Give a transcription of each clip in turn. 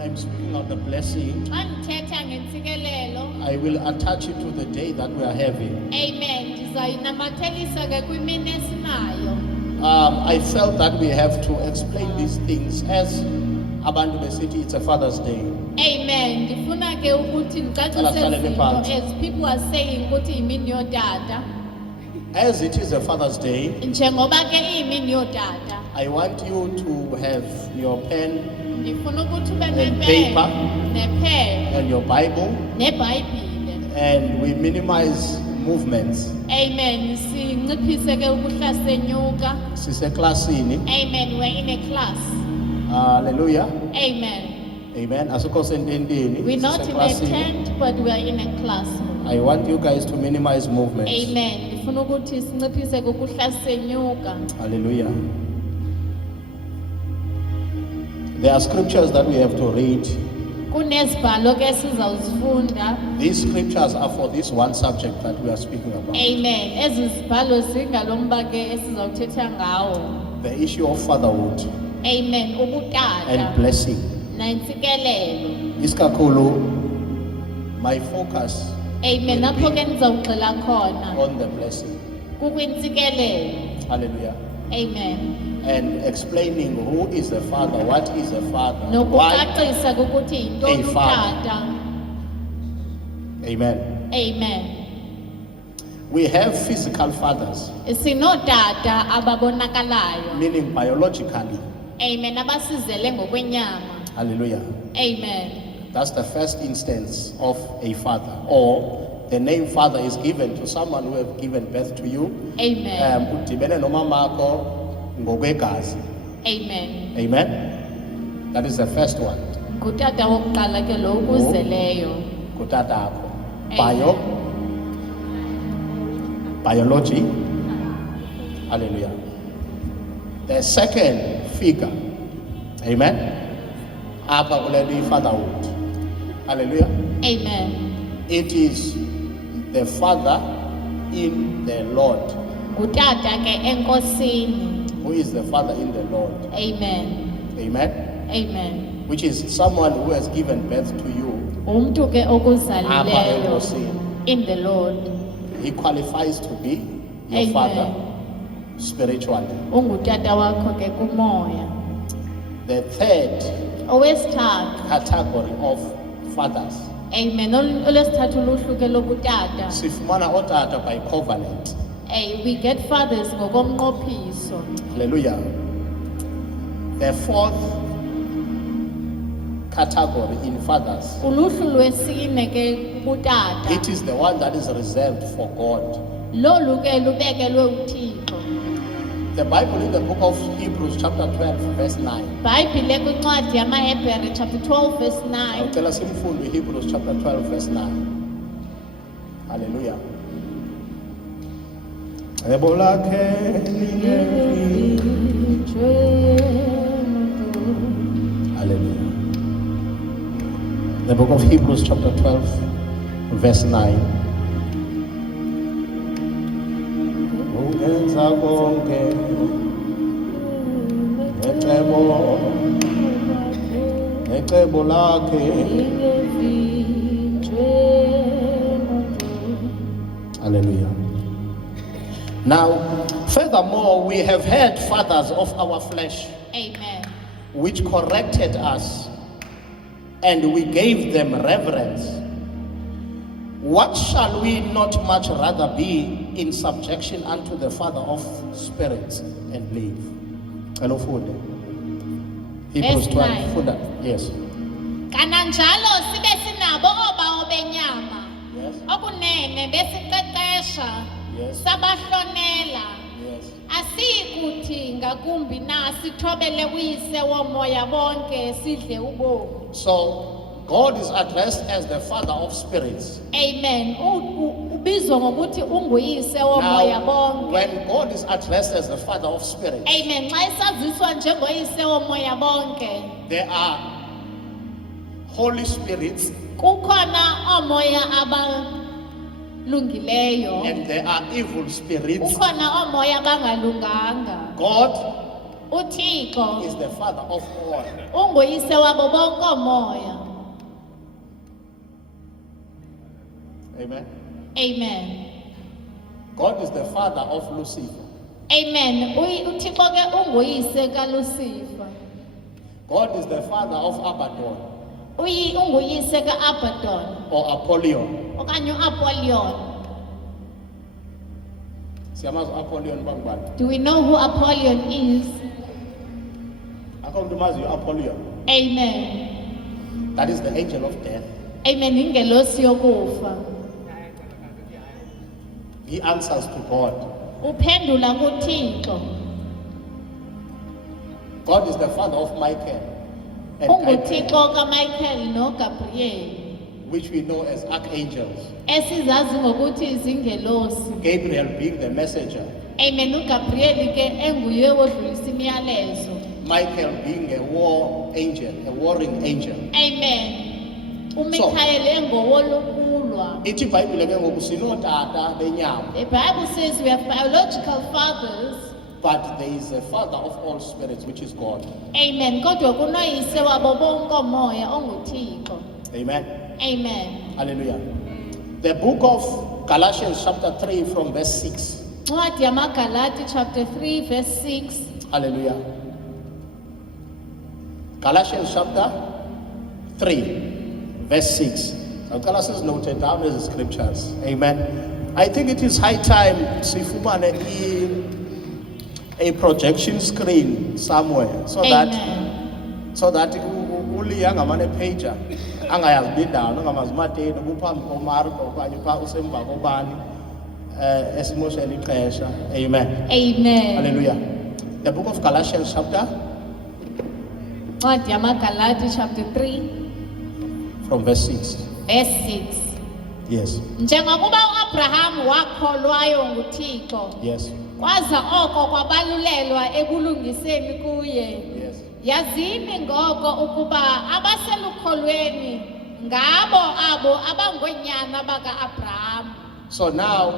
when I'm speaking of the blessing, Xa ndithetha ngentsikelelo, I will attach it to the day that we are having. amen, ndizayinamathelisa ke kwimini esinayo. I felt that we have to explain these things as abantu besithi it's a Father's Day. Amen. Ndifuna ke ukuthi ndicacise izinto as people are saying ukuthi imini yotata. As it is a Father's Day, Njengoba ke imini yotata. I want you to have your pen Ndifuna ukuthi ube and paper nepen and your Bible, neBhayibhile. and we minimize movements. Amen. Sinciphise ke ukuhlasenyuka. Siseklasini. Amen. We're in a class. Hallelujah. Amen. Amen. Asikho sentendeni. We're not in a tent, but we are in a class. I want you guys to minimize movements. Amen. Ndifuna ukuthi sinciphise ukuhlasenyuka. Hallelujah. There are scriptures that we have to read. Kunezibhalo ke sizawuzifunda. These scriptures are for this one subject that we are speaking about. Amen. Ezi zibhalo zingalomba ke esizawuthetha ngawo. The issue of fatherhood Amen. Ubutata and blessing. nentsikelelo. Iskakhulu, my focus Amen. Apho ke ndizawugxila khona on the blessing. kukwintsikelelo. Hallelujah. Amen. And explaining who is the father, what is a father, why. Nokucacisa ukuthi yintoni A father. utata. Amen. Amen. We have physical fathers, Sinotata ababonakalayo. meaning biologically. Amen. Abasizele ngokwenyama. Hallelujah. Amen. That's the first instance of a father. Or the name father is given to someone who has given birth to you. Amen. Udibene nomamakho ngokwegazi. Amen. Amen. That is the first one. Ngutata wokuqala ke lo ukuzeleyo. Kutatakho. Amen. Biology. Hallelujah. The second figure. Amen. Apha kule fatherhood. Hallelujah. Amen. It is the father in the Lord. Ngutata ke enkosini. Who is the father in the Lord? Amen. Amen. Amen. Which is someone who has given birth to you. Umntu ke okuzalileyo Apha enkosini. in the Lord. He qualifies to be your Amen. father spiritually. Ungutata wakho ke kumoya. The third Owesithathu. category of fathers. Amen. Olwesithathu luhlu ke lokutata. Sifumana otata by covenant. We get fathers ngokomnqophiso. Hallelujah. The fourth category in fathers. Uluhlu lwesine ke ubutata. It is the one that is reserved for God. Lolu ke lubekelwe uThixo. The Bible in the book of Hebrews chapter 12 verse 9. Bhayibhile kwincwadi yamaHebhere chapter 12 verse 9. Awucela simfunde Hebrews chapter 12 verse 9. Hallelujah. Ebola Hallelujah. The book of Hebrews chapter 12 verse 9. Ungenza konke necebo lakhe. Hallelujah. Now, furthermore, we have had fathers of our flesh Amen. which corrected us, and we gave them reverence. What shall we not much rather be in subjection unto the Father of spirits and live? Hello, Funda. Hebrews Verse 12. 9. Funda. Yes. Kananjalo sibe sinabo obawo benyama. Yes. Okunene besiqeqesha. Yes. Sabahlonela. Yes. Asikuthi ngakumbi na sithobele kuyise womoya bonke sidle ubomi. So, God is addressed as the Father of spirits. Amen. Ubizwa ngokuthi unguyise womoya Now, bonke. when God is addressed as the Father of spirits, Amen. Xa esaziswa njengoyise womoya bonke, there are Holy Spirits kukhona omoya abalungileyo, and there are evil spirits. kukhona omoya abangalunganga. God uThixo is the father of all. unguyise wabo bonke omoya. Amen. Amen. God is the father of Lucifer. Amen. uThixo ke unguyise kaLucifer. God is the father of Abaddon Unguyise kaAbaddon or Apollyon. okanye uApollyon. Siyamazi Apollyon bangubani? Do we know who Apollyon is? Akho umuntu umaziyo Apollyon. Amen. That is the angel of death. Amen. Ingelosi yokufa. He answers to God. Uphendula kuThixo. God is the father of Michael and Gabriel, UnguThixo kaMichael noGabriel. which we know as archangels. Esizazi ngokuthi izingelosi. Gabriel being the messenger, Amen. uGabriel ke enguye odlulisa imiyalezo. Michael being a war angel, a warring angel. Amen. uMichael engowolokulwa. Ithi iBhayibhile ke ngoku sinotata benyama, The Bible says we have biological fathers. but there is a father of all spirits, which is God. Amen. Kodwa kunoyise wabo bonke omoya onguThixo. Amen. Amen. Hallelujah. The book of Galatians chapter 3 from verse 6. Ncwadi yamaGalati chapter 3 verse 6. Hallelujah. Galatians chapter 3 verse 6. So Galatians noted down as the scriptures. Amen. I think it is high time sifumane a projection screen somewhere so that Amen. uliya ngamane pager angayazi indawo ngamazi mateni kuphambi koMarko okanye pha usemva kobani esimoshela ixesha. Amen. Amen. Hallelujah. The book of Galatians chapter Ncwadi yamaGalati chapter 3 from verse 6. verse 6. Yes. Njengokuba uAbraham wakholwayo nguThixo, Yes. kwaza oko kwabalulelwa ekulungiseni kuye. Yes. Yazini ngoko ukuba abaselukholweni ngabo abo abangonyana bakaAbraham. So now,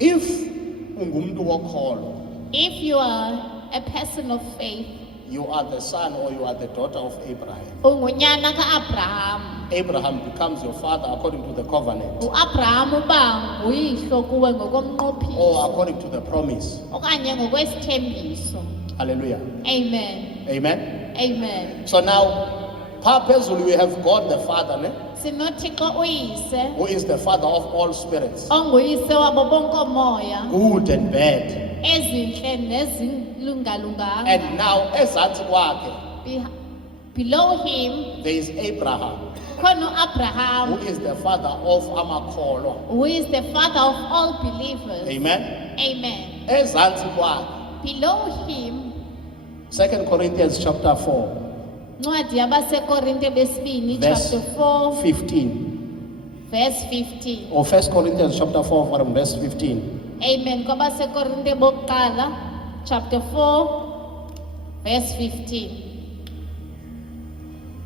if ungumuntu wokholo, If you are a person of faith, you are the son or you are the daughter of Abraham. ungunyana kaAbraham. Abraham becomes your father according to the covenant uAbraham uba nguyihlo kuwe or ngokomnqophiso according to the promise. okanye ngokwesithembiso. Hallelujah. Amen. Amen. Amen. So now, purposely we have God the Father, ne? Sinothixo uyise Who is the father of all spirits, onguyise wabo bonke omoya, good and bad. ezinhle nezilungalunganga. And now, ezansi kwakhe, Below him there is Abraham, khona who uAbraham, is the father of amakholwa. who is the father of all believers. Amen. Amen. Ezansi kwakhe, Below him 2 Corinthians chapter 4, ncwadi yabasekorinte besibini verse chapter 4 15. verse 15. Or 1 Corinthians chapter 4 from verse 15. Amen. kwabasekorinte bokuqala chapter 4 verse 15.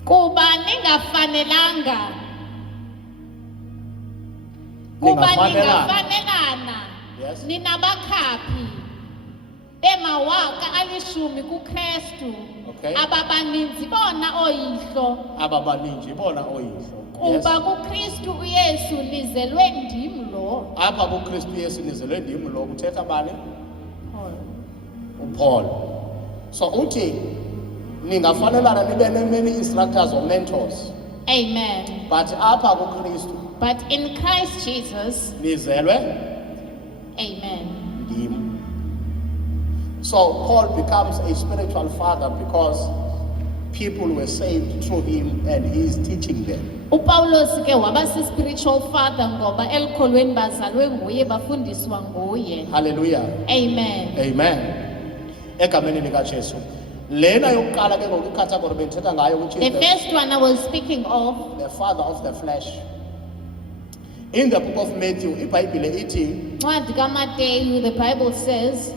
Kuba ningafanelanga ningafanelana Yes. ninabakhaphi bemawaka alishumi kuKristu. Okay. Ababaninzi bona oyihlo Aba baninji bona oyihlo. Yes. kuba kuKristu uYesu lizelwe ndim lo. Apha kuKristu Yesu nizelwe ndim lo kuthetha bani? Paul. uPaul. So uthi ningafanelana nibe many instructors or mentors. Amen. But apha kuKristu But in Christ Jesus, nizelwe amen. ndim. So Paul becomes a spiritual father because people were saved through him and he is teaching them. uPaulos ke waba spiritual father ngoba elikholweni bazalwe nguye bafundiswa nguye. Hallelujah. Amen. Amen. Egameni likaJesu. Lena yokuqala ke ngoku icategory bethetha ngayo which The is first one I was speaking of, the father of the flesh. In the book of Matthew, iBhayibhile ithi ncwadi kaMateyu, the Bible says,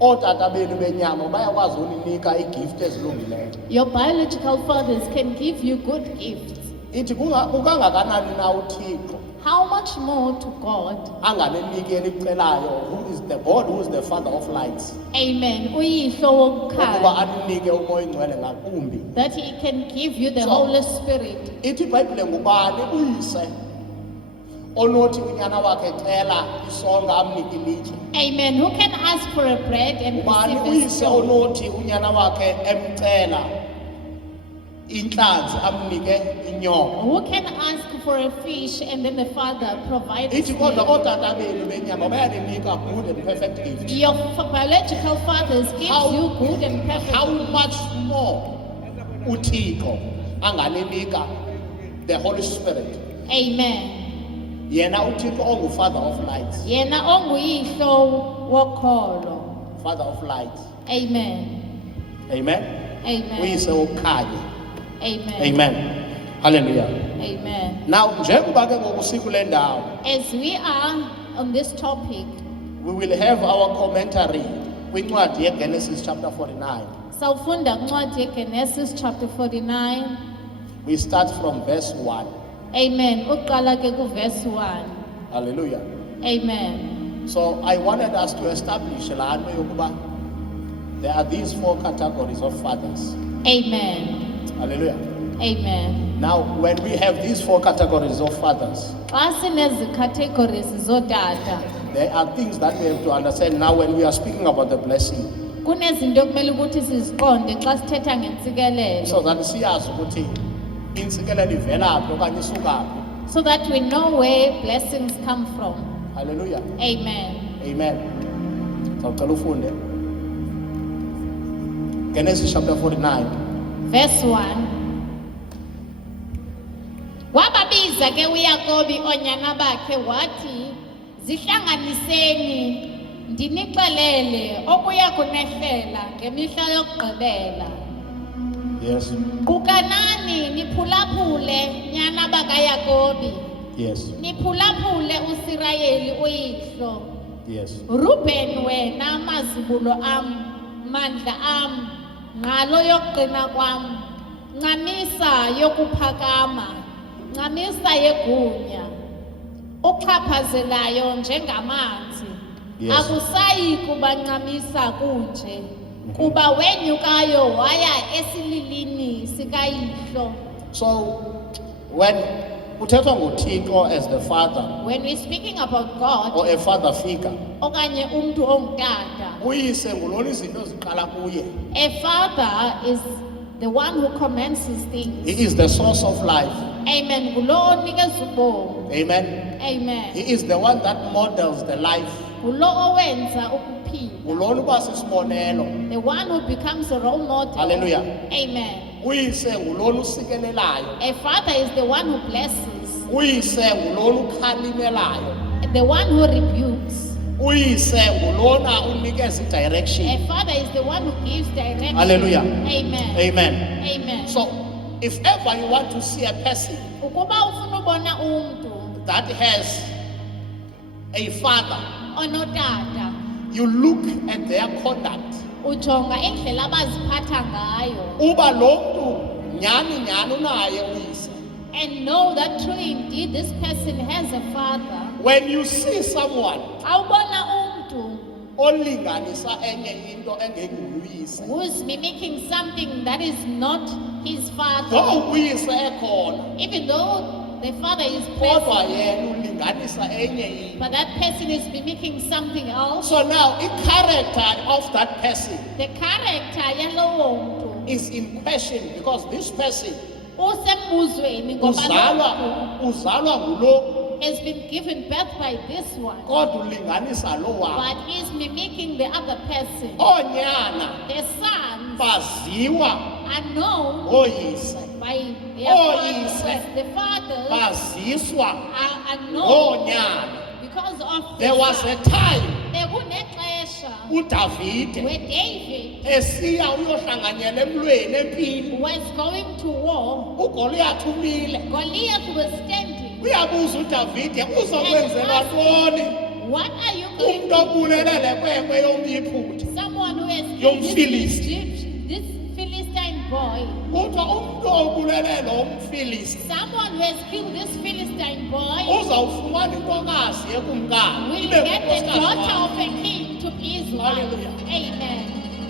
ootata benu benyama bayakwazi uninika igift ezilungileyo. your biological fathers can give you good gifts. Ithi ukangakanani na uThixo how much more to God? anganeniki elicelayo, who is the God, who is the Father of lights, Amen. Uyihlo ukuba wokukhanya. aninike umoya oyingcwele ngakumbi. That He can give you the So- Holy Spirit. Ithi iBhayibhile, ngubani uyise onothi unyana wakhe ecela isonka amnike ilitye? Amen. Who can ask for a bread and Ubani receive a uyise stone? onothi unyana wakhe emcela intlanzi amnike inyoko? Who can ask for a fish and then the Father provides Ithi kodwa you? ootata benu benyama bayaninika good and perfect gift. Your biological fathers gives How- you good and perfect How gifts. much more uThixo anganinika the Holy Spirit? Amen. Yena uThixo ongu-Father of lights. Yena onguyihlo wokholo. Father of lights. Amen. Amen. Amen. Uyise wokukhanya. Amen. Amen. Hallelujah. Amen. Now njengoba ke ngoku sikule ndawo, As we are on this topic, we will have our commentary kwincwadi yeGenesis chapter 49. sawufunda incwadi yeGenesis chapter 49. We start from verse 1. Amen. Uqala ke ku verse 1. Hallelujah. Amen. So I wanted us to establish laa nto yokuba there are these 4 categories of fathers. Amen. Hallelujah. Amen. Now when we have these 4 categories of fathers, Xa sinezi categories zodata, there are things that we have to understand now when we are speaking about the blessing, kunezinto okumele ukuthi siziqonde xa sithetha ngentsikelelo, so that siyazi ukuthi intsikelelo ivela phi okanye isuka phi. so that we know where blessings come from. Hallelujah. Amen. Amen. Sawucela ufunde Genesis chapter 49. Verse 1. Wababiza ke uYakobi oonyana bakhe wathi, zihlanganiseni ndinixelele okuya kunehlela ngemihla yokugqibela. Yes. Qukanani niphulaphule nyana bakaYakobi, Yes. niphulaphule uSirayeli uyihlo. Yes. Ruben wena mazibulo am, mandla am, ngalo yokuqina kwam, ncamisa yokuphakama, ncamisa yegunya, uxhaphazelayo njengamanzi. Yes. Akusayi kubancamisa kunje, kuba wenyukayo waya esililini sikayihlo. So when kuthethwa ngoThixo as the father When we're speaking about God, or a father figure, okanye umntu ongutata, uyise ngulona izinto ziqala kuye. a father is the one who commences things. He is the source of life. Amen. Ngulo onikeza ubomi. Amen. Amen. He is the one that models the life. Ngulo owenza ukuphila. Ngulona uba sisibonelo. The one who becomes a role model. Hallelujah. Amen. Uyise ngulona usikelelayo. A father is the one who blesses, Uyise ngulona ukhalimelayo. the one who rebukes. Uyise ngulona unikeza i-direction. A father is the one who gives direction. Hallelujah. Amen. Amen. Amen. So if ever you want to see a person Ukuba ufuna ubona umntu that has a father, onotata, you look at their conduct. ujonga indlela abaziphatha ngayo, Uba lo mntu nyani unaye uyise. and know that truly indeed this person has a father. When you see someone Awubona umntu olinganisa enye into engenguyise, who is mimicking something that is not his father, though uyise ekhona, even though the father is kodwa present, yena ulinganisa enye into. but that person is mimicking something else. So now i-character of that person The character yalowo mntu is in question because this person usembuzweni ngoba lo mntu uzalwa ngulo has been given birth by this one, kodwa ulinganisa lo wakhe. but is mimicking the other person. Oonyana The sons baziwa are known ngooyise, by their Oh, fathers. yes. The fathers baziswa are known ngoonyana. because of the There was a sons. time Bekunexesha uDavide where David esiya uyohlanganyela emlweni empini, was going to war. uGoliath umile. Goliath was standing. Uyabuza uDavide, uzokwenzelwa ntoni What are you going umntu to do? obulele le kwekwe yomyiphutha? Someone who has Young killed Philistine. this Philistine boy. Kuthiwa umntu obulele lo mfilisti Someone who has killed this Philistine boy uzawufumana intokazi ekumkani will ibe get the ngunkosikazi daughter wakhe. of a king to be his wife. Hallelujah. Amen.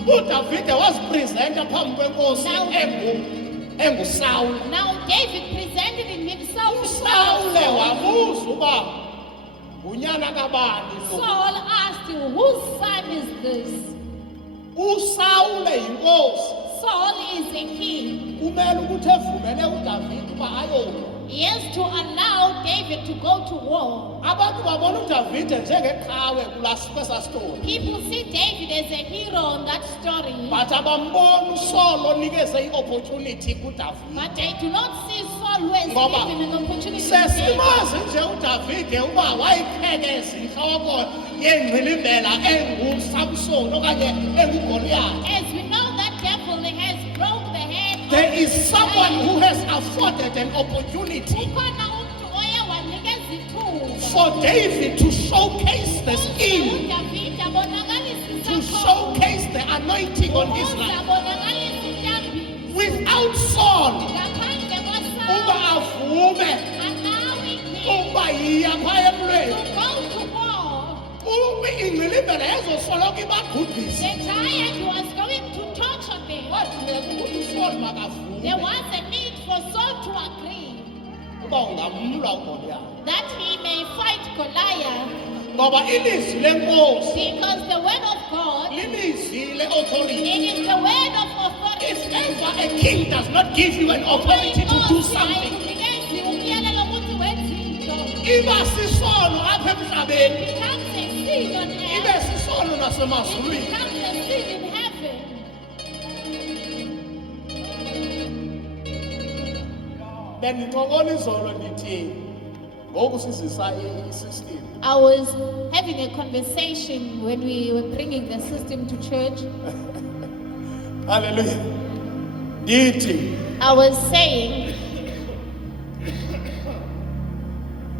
UDavide wazipresenta phambi kwenkosi Now- engusawule. Now David presented himself in front usawule of Saul. wabuza uba unyana kabani lo. Saul asked him, whose son is this? usawule yinkosi Saul is a king. kumele ukuthi evumele uDavide uba ayolwa. He has to allow David to go to war. Abantu babona uDavide njengeqhawe kwesaa story. People see David as a hero on that story, But abambona uSaul onikeze i-opportunity kuDavide. but they do not see Saul who has Ngoba given an opportunity to David. sesimazi nje uDavide uba wayiqhekeza inhloko yengqilimbela enguSamson okanye enguGoliath. As we know, that devil has broke the head. There of is the someone giant. who has afforded an opportunity Kukhona umuntu oye wanikeza ithuba. for David to showcase the skill, uDavide abonakalisa to isakhono. showcase the anointing on his Ukuze life. abonakalise intambiso. Without Saul, Ngaphandle uba kwaSaul, avume allowing him uba yiya phaya to emlweni, go to war. ingqilimbela ezosoloko ibagudisa. The giant was going to torture them. Kwadingeka ukuthi uSaul makavume There was a need for Saul to agree uba ungamlwa uGoliath. that he may fight Goliath, Ngoba ilizwi lenkosi because the word of God, lilizwi le-authority. it is the word of authority. If ever a king does not give you an authority to do something, Ayikunikezi umyalelo ukuthi wenze into. iba sisono apha emhlabeni, It becomes a sin on ibe earth. sisono It nasemazulwini. becomes a sin in heaven. Bendincokola izolo ndithi ngoku sizisa i-system. I was having a conversation when we were bringing the system to church. Hallelujah. Ndithi I was saying,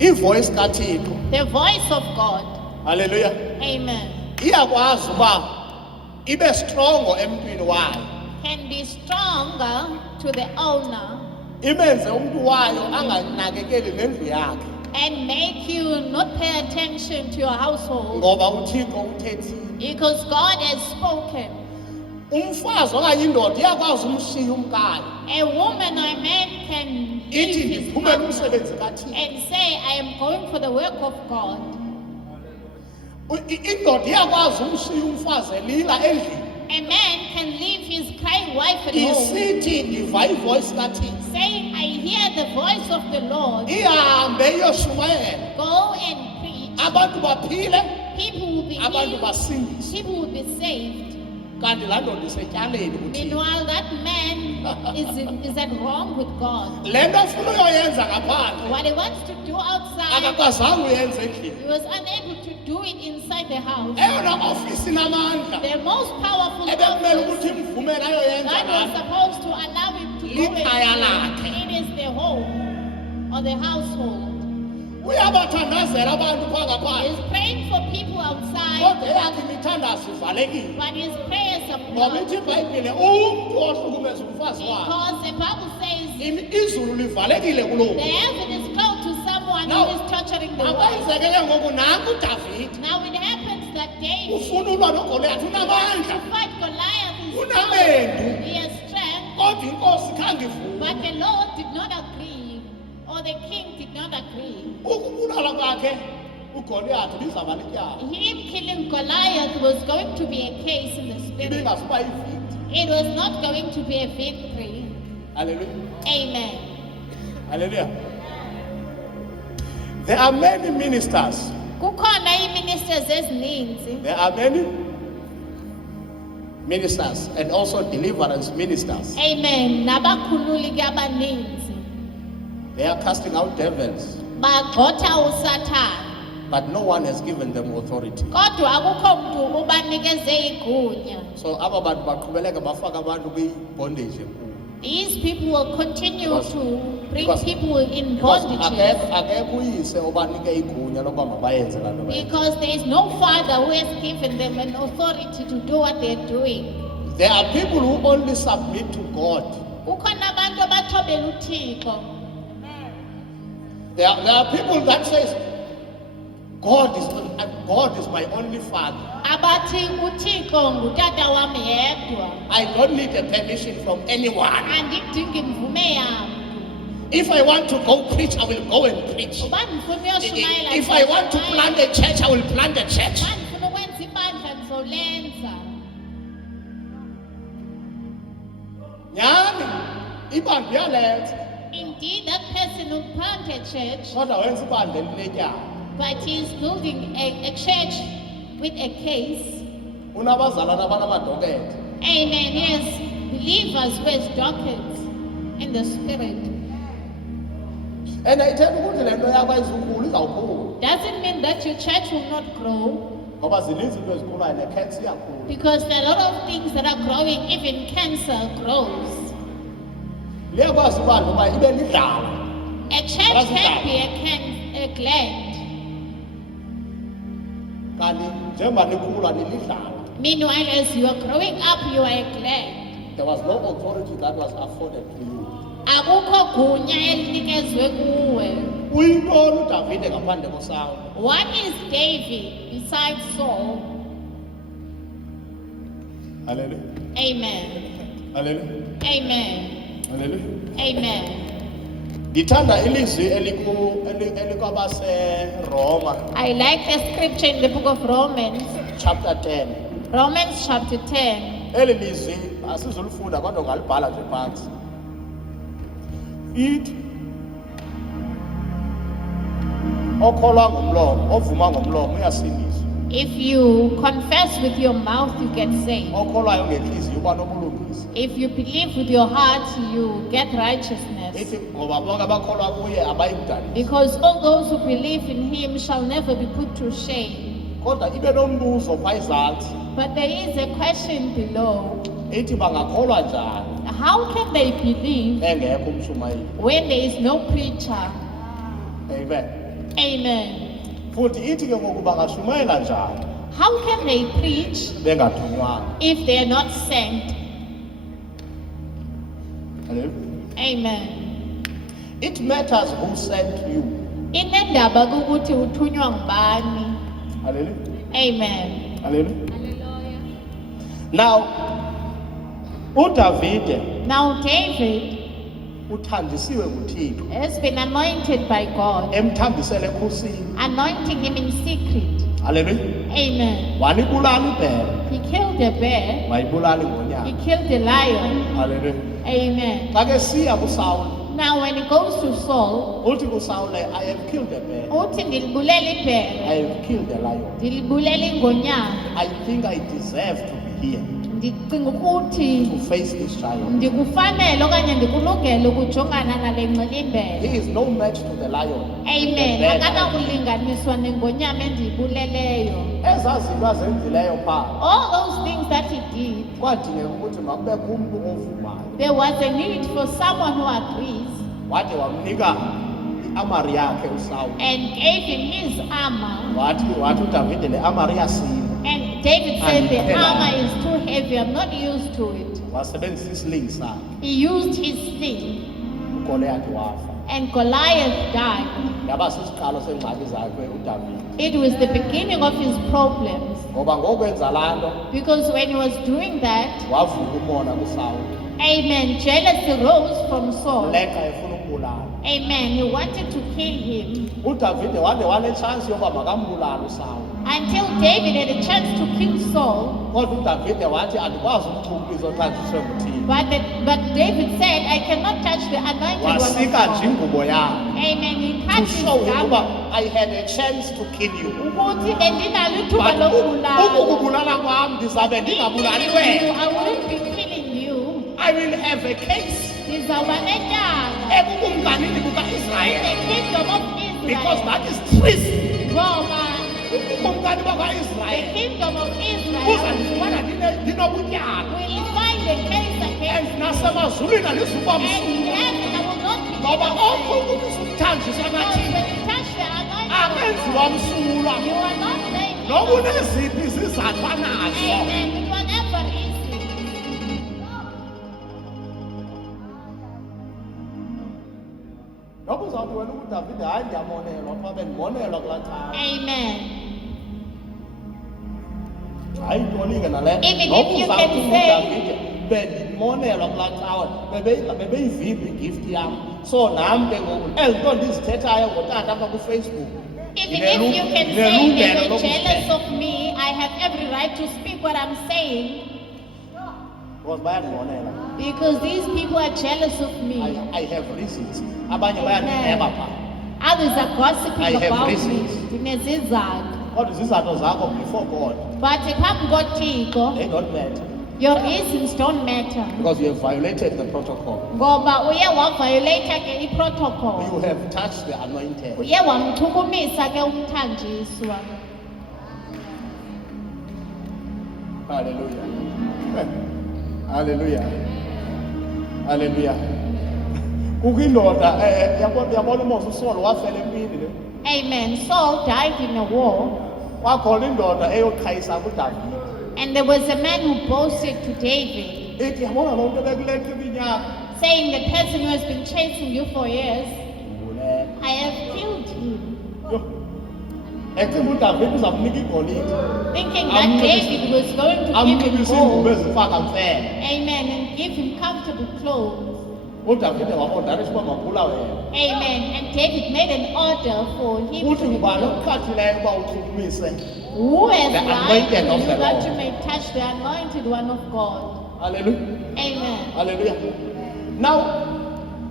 ivoice kaThixo, the voice of God, hallelujah, amen, iyakwazi uba ibe strongo emntwini wayo. can be stronger to the owner Imenze umntu wayo anganakekeli nendlu yakhe. and make you not pay attention to your household Ngoba uThixo uthethile. because God has spoken. Umfazi okanye indoda iyakwazi umshiya umkakhe. A woman or a man can Ithi leave his ndiphumele partner umsebenzi kaThixo. and say, I am going for the work of God. Indoda iyakwazi umshiya umfazi elila endlini. A man can leave his crying wife at home, Isithi ndiva ivoice kaThixo. saying, I hear the voice of the Lord. Ihambe iyoshumayela. Go and preach. Abantu baphile, People will be abantu healed. basindiswe. People will be saved. Kanti laa ndoda isetyaleni kuThixo. Meanwhile, that man is at wrong with God. Le nto afuna uyoyenza ngaphandle What he wants to do outside, akakwazanga uyenza endlini. he was unable to do it inside the house. Eyona ofisi inamandla The most powerful ebekumele office, ukuthi imvumela ayoyenza God was ngalo supposed to allow him to do likhaya lakhe. it. It is the home or the household. Uyabathandazela abantu phaa ngaphandle. He's praying for people outside, Kodwa eyakhe imithandazo ivalekile. but his prayers are Ngoba blocked. ithi iBhayibhile umntu ohlukumeza umfazi wakhe. Because the Bible says Izulu livalekile kulo. the heaven is closed to someone Now, who is torturing the world. akwenzeke ke ngoku nanku uDavide Now it happens that David ufuna ulwa noGoliath to unamandla, fight Goliath is unamendu, strong. He has strength, kodwa inkosi khange ivume. but the Lord did not agree, or the king did not agree. Ukubulala kwakhe uGoliath bizaba lityala. Him killing Goliath was going to be a case in the spirit. Ibingasuba ivictory. It was not going to be a victory. Hallelujah. Amen. Hallelujah. There are many ministers. Kukhona ii-ministers ezininzi. There are many ministers and also deliverance ministers. Amen. Nabakhululi ke abaninzi. They are casting out devils, Bagxotha uSathane. but no one has given them authority. Kodwa akukho mntu ubanikeze igunya. So aba bantu baqhubeleka bafaka abantu kwi-bondage enkulu. These people will continue Because- to bring because- people in Because bondages. akekho uyise obanike igunya lokuba mabayenze laa nto bayenza. Because there is no father who has given them an authority to do what they're doing. There are people who only submit to God Kukhona abantu abathobela uThixo. There are people that says, God is my only father. Abathi uThixo ngutata wami yedwa. I don't need a permission from anyone. Andidingi imvume yami. If I want to go preach, I will go and preach. Uba ndifuna uyoshumayela. If I want to plant a church, I will plant a church. Uba ndifuna ukwenza ibandla ndizolenza. Nyani, ibandla uyalenza. Indeed, that person who planted a church, Kodwa wenza ibandla elinetyala. but he's building a church with a case. Unabazalwana abanamadokethe. Amen. Yes, believers with dockets in the spirit. And ayithetha ukuthi le nto yakho ayizukhula izawukhula. Doesn't mean that your church will not grow, Ngoba zininzi into ezikhulayo ne-cancer iyakhula. because there are a lot of things that are growing. Even cancer grows. Liyakwazi ibandla uba ibe lidlala. A church can be a gland. Kanti njengoba nikhula nilidlala. Meanwhile, as you are growing up, you are a gland. There was no authority that was afforded to you. Akukho gunya elinikezwe kuwe. Uyintoni uDavide ngaphandle koSawuli? What is David besides Saul? Hallelujah. Amen. Hallelujah. Amen. Hallelujah. Amen. Ngithanda ilizwi elikwabaseRoma I like the scripture in the book of Romans, chapter 10. Romans chapter 10. Eli lizwi asizulifunda kodwa ungalibhala nje phansi. Ithi okholwa ngomlomo, ovuma ngomlomo uyasindiswa. If you confess with your mouth, you get saved. Okholwayo ngenhliziyo uba nobulungisa. If you believe with your heart, you get righteousness. Ithi ngoba bonke abakholwa kuye abayimdani. Because all those who believe in him shall never be put to shame. Kodwa ibe nombuzo phayizantsi. But there is a question below. Ithi bangakholwa njani How can they believe engekho umshumayeli? when there is no preacher? Amen. Amen. Futhi ithi ke ngoku bangashumayela njani How can they preach bengathunywanga? if they are not sent? Hallelujah. Amen. It matters who sent you. Inendaba ukuthi uthunywa ngubani. Hallelujah. Amen. Hallelujah. Now, uDavide Now David uthandisiwe nguThixo, has been anointed by God, emthambisele ekhusini. anointing him in secret. Hallelujah. Amen. Walibulala ibhele, He killed a bear. wayibulala He ingonyama. killed a lion. Hallelujah. Amen. Xa ke siya kuSawuli, Now when he goes to Saul, uthi kuSawuli, I have killed a bear. uthi ndilibulela I ibhere, have killed a lion. ndilibulela ingonyama. I think I deserve to be here Ndicinga ukuthi to face this giant. ndikufanele okanye ndikulungele ukujongana nale He ngxilimbele. is no match to the lion. Amen. The bear. Akanakulinganiswa nengonyama endiyibuleleyo. Ezaa zinto azenzileyo phaa, All those things that he did, kwadingeka ukuthi makubekho umntu ovumayo. there was a need for someone who agrees Wade wamnika iamari yakhe uSawuli. and gave him his armor. Wathi uDavide le amari iyasina. And David said, the And- armor is too heavy, I'm not used to it. Wasebenzisa isilingi sakhe. He used his sling, uGoliath wafa. and Goliath died. Yaba sisiqalo sengxaki zakhe uDavide. It was the beginning of his problems. Ngoba ngokwenza laa nto Because when he was doing that, wavuka umona kuSawuli. amen, jealousy rose from Saul. Mleqa efuna umbulala. Amen, he wanted to kill him. uDavide wade wanetshansi yoba makambulala uSawuli. Until David had a chance to kill Saul. Kodwa uDavide wathi andikwazi ukuchupha izothanjiswe nguThixo. But David said, I cannot touch the anointed one of Wasika nje God. ingubo yakhe. Amen, he To cut his show him uba garment. I had a chance to kill you. Ukuthi bendinalo ithuba But lokubulala. ukukubulala kwam ndizabe ndingabulali You, wena. I wouldn't be killing you. I will have a case Ndizawuba netyala. ekukumnganini In kukaIsrayeli. the kingdom of Because Israel. that is treason. Ngoba Ukumkani the bakwaIsrayeli kingdom of Israel kuzandifumana ndinobutyala. will find a case And against me. nasemazulwini alizuba And in msulwa. heaven I will not be Ngoba okho able to ukuthi ukuthanjiswa Because kaThixo when you touch the anointed akenziwa one, msulwa. you are not made Noba able. uneziphi izizathu anazo. Amen. With whatever reason. uzawuthi wena uDavide hayi ndiyamonelwa xa bendimonelwa kulaa cawa. Amen. Hayi ntoni-ke nale Even noba if you uzawuthi can say- uDavide bendimonelwa kulaa cawa bebeyiviphi igift yam. So nam ke ngoku ezi nto ndizithethayo ngotata apha kuFacebook. Even if you can say they were jealous of me, I have every right to speak what I'm saying Because bayandimonela. because these people are jealous of me. I have reasons. Abanye bayandineba pha. Others are gossiping I have about me. reasons. Ndinezizathu. Kodwa izizathu zakho before God, But phambi koThixo, they don't matter. your reasons don't matter. Because you have violated the protocol. Ngoba uye waviolate ke i-protocol. You have touched the anointed. Uye wamchukumisa ke umthanjiswa. Hallelujah. Hallelujah. Hallelujah. Kukho indoda yabona uMose uSaul wafela empini le. Amen. Saul died in a war, Kwakhona indoda eyoqhayisa kuDavide. and there was a man who boasted to David, Ithi yabona loo nto bekuleqa iminyaka. saying, the person who has been chasing you for years, Ule. I have killed him. Yho. Ecinga uDavide uzamnika igolide. Thinking that David was going to give him Amnxibisa iingubo gold. ezifaka mfele. Amen. And give him comfortable clothes. uDavide waqondanisha uba mabulawe yena. Amen. And David made an order for him Uthi to be ngubani killed. okukhathileyo uba uchukumise. Who has The lied anointed to of you the that Lord. you may touch the anointed one of God? Hallelujah. Amen. Hallelujah. Now,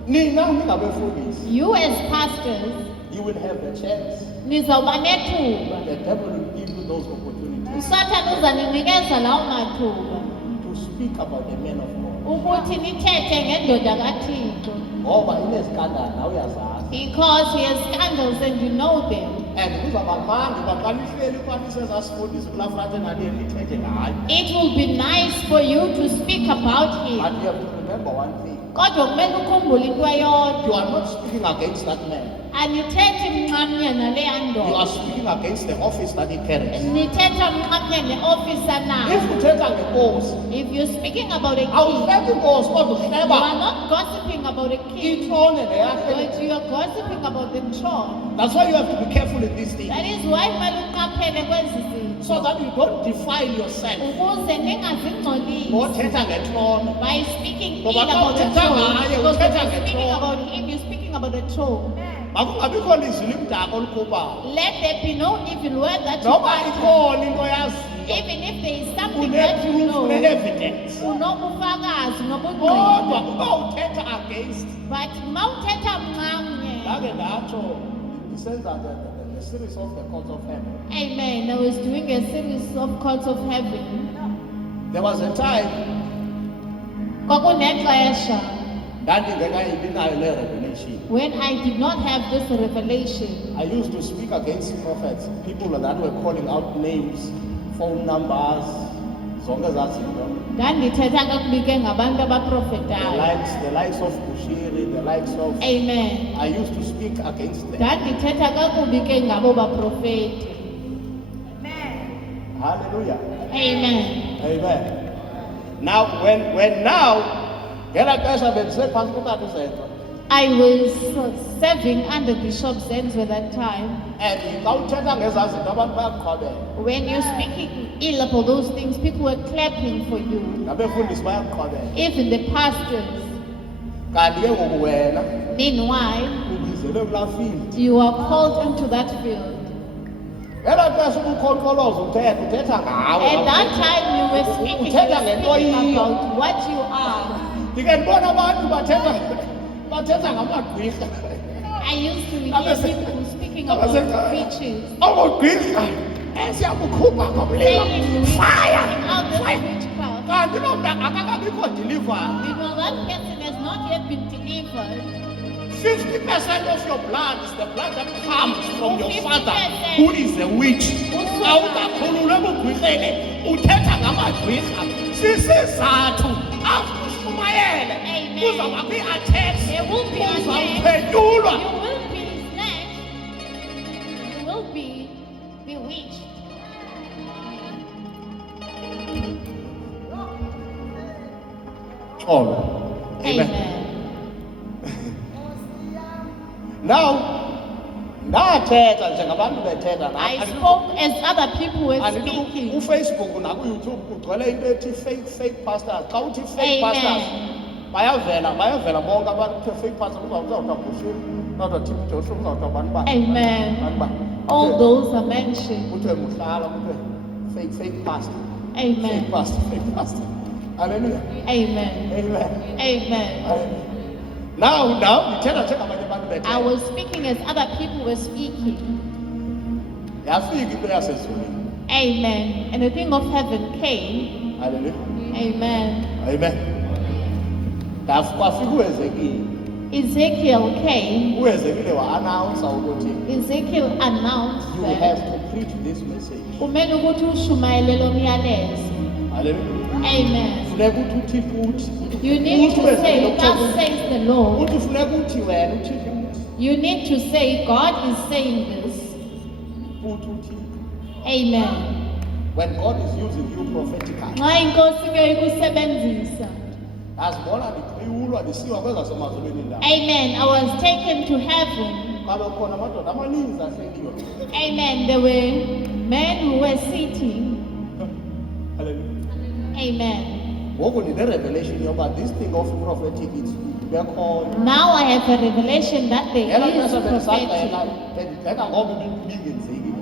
nina ningabefundisi, You as pastors, you will have the chance. nizawuba nethuba. The devil will give you those opportunities uSathane uzaninikeza lawo mathuba to speak about the men of God. ukuthi nithethe ngendoda kaThixo, Ngoba inezikandala nawe uyazazi. because he has scandals and you know them. And kuzaba mandi uba xa nihleli kwanise zasifundisi kulaa frate naniye nithethe ngayo. It will be nice for you to speak about him. But you have to remember one thing. Kodwa kumele ukhumbule into eyodwa. You are not speaking against that man. Anithethi mnxamnye naleya You are ndoda. speaking against the office that he carries. Nithetha mnxamnye neofisa If nayo. uthetha ngenkosi, If you're speaking about a king, awuhleba inkosi kodwa you uhleba are not gossiping about a king, intlone leyahleli. but you are gossiping about the throne. That's why you have to be careful in these things. That is why kumele uqaphele kwezi zinto. So that you don't defile yourself. Ukuze ningazingcolisi Ngothetha ngethrone. by speaking ill Ngoba xa about the uthetha throne. ngaye, Because when uthetha you're speaking ngethrone. about him, you're speaking about the throne. Makungabikho lizwi limdaka olukhuphayo. Let there be no evil word that you Noba utter. ikhona into yaziyo, Even if there is something that you une-proof know, ne-evidence. unobufakazi Kodwa nobungqina. uba uthetha against, But mawuthetha mnxamnye. ndake ndatsho ndisenza the series of the courts of heaven. Amen. I was doing a series of courts of heaven. There was a time Kwakunexesha ndandingekayibi nayo le revelation. when I did not have this revelation. I used to speak against prophets, people that were calling out names, phone numbers, zonke ezaa zinto. Ndandithetha kakubi ke ngabantu The abaprofetayo. likes of Bushiri, the likes of. Amen. I used to speak against them. Ndandithetha kakubi ke ngabo baprofeti. Hallelujah. Amen. Amen. Now, when now, ngelaa xesha bendisephantsi kotata uZenzo, I was serving under Bishop Zenzo that time. and xa uthetha ngezaa zinto abantu bayakuqhwabela, When you're speaking ill about those things, people were clapping for you. nabefundisi bayakuqhwabela. Even the pastors. Kanti ke ngoku wena Meanwhile, ubizelwe kulaa field. you are called into that field. Ngelaa xesha ubukhonqoloza uthetha ngawe. At that time, you were speaking, you Uthetha were ngento speaking yiyo. about what you are. Ndike ndibona abantu bathetha ngamagqwirha. I used to hear Abese- people speaking abese- about witches. Amagqwirha esiyakukhupha ngomlilo. Saying, Fire! out this Fire! witchcraft. Kanti loo mntu akakabikho delivered. Because that person has not yet been delivered. 50% of your blood is the blood that comes from your 50%. father, who is a witch. Awukakhululwe ebugqwirheni, uthetha ngamagqwirha. Sisizathu akushumayele. Amen. Kuzawubakho ii-attacks. There will be a Uzawuphenyulwa. You will be snatched. You will be bewitched. Xolo. Amen. Amen. Now, ndathetha njengabantu bethetha I spoke as other people were Andithi speaking. uFacebook nakuYouTube kugcwele into ethi fake pastors. Xa uthi fake Amen. pastors, bayavela bonke abantu kuthe fake pastors uzawuthi Bushiri, uzawuthi Tim Joshua, uzawuthi abantu ba. Amen. Abantu ba. All those are mentioned. Kuthe Muhlala, kuthe fake pastor. Amen. Fake pastor. Hallelujah. Amen. Amen. Amen. Hallelujah. Now, ndithetha njengabanye abantu I bethetha. was speaking as other people were speaking. Yafika into yasezulwini. Amen. And the thing of heaven came. Hallelujah. Amen. Amen. Kwafika uHezekiya. Ezekiel came. uHezekiya wa-announce ukuthi Ezekiel announced you that have to preach this message. kumele ukuthi ushumayele lo myalezo. Hallelujah. Amen. Funeka uthi uthi You need to say, thus says the Lord. uthi funeka uthi wena uthi You need to say, God is saying this. uthi. Amen. When God is using you prophetically. Nxa inkosi ke ikusebenzisa. Ndazibona ndiqhiwulwa ndisiwa kwezasemazulwini ndawo. Amen. I was taken to heaven. Kaloku khona amadoda amaninzi ahleliwe. Amen. There were men who were sitting. Hallelujah. Amen. Ngoku ndine-revelation yoba this thing of prophetic it's bekhona. Now I have a revelation that there Ngela is xesha prophetic. bendibheka ngoku bingenzeki.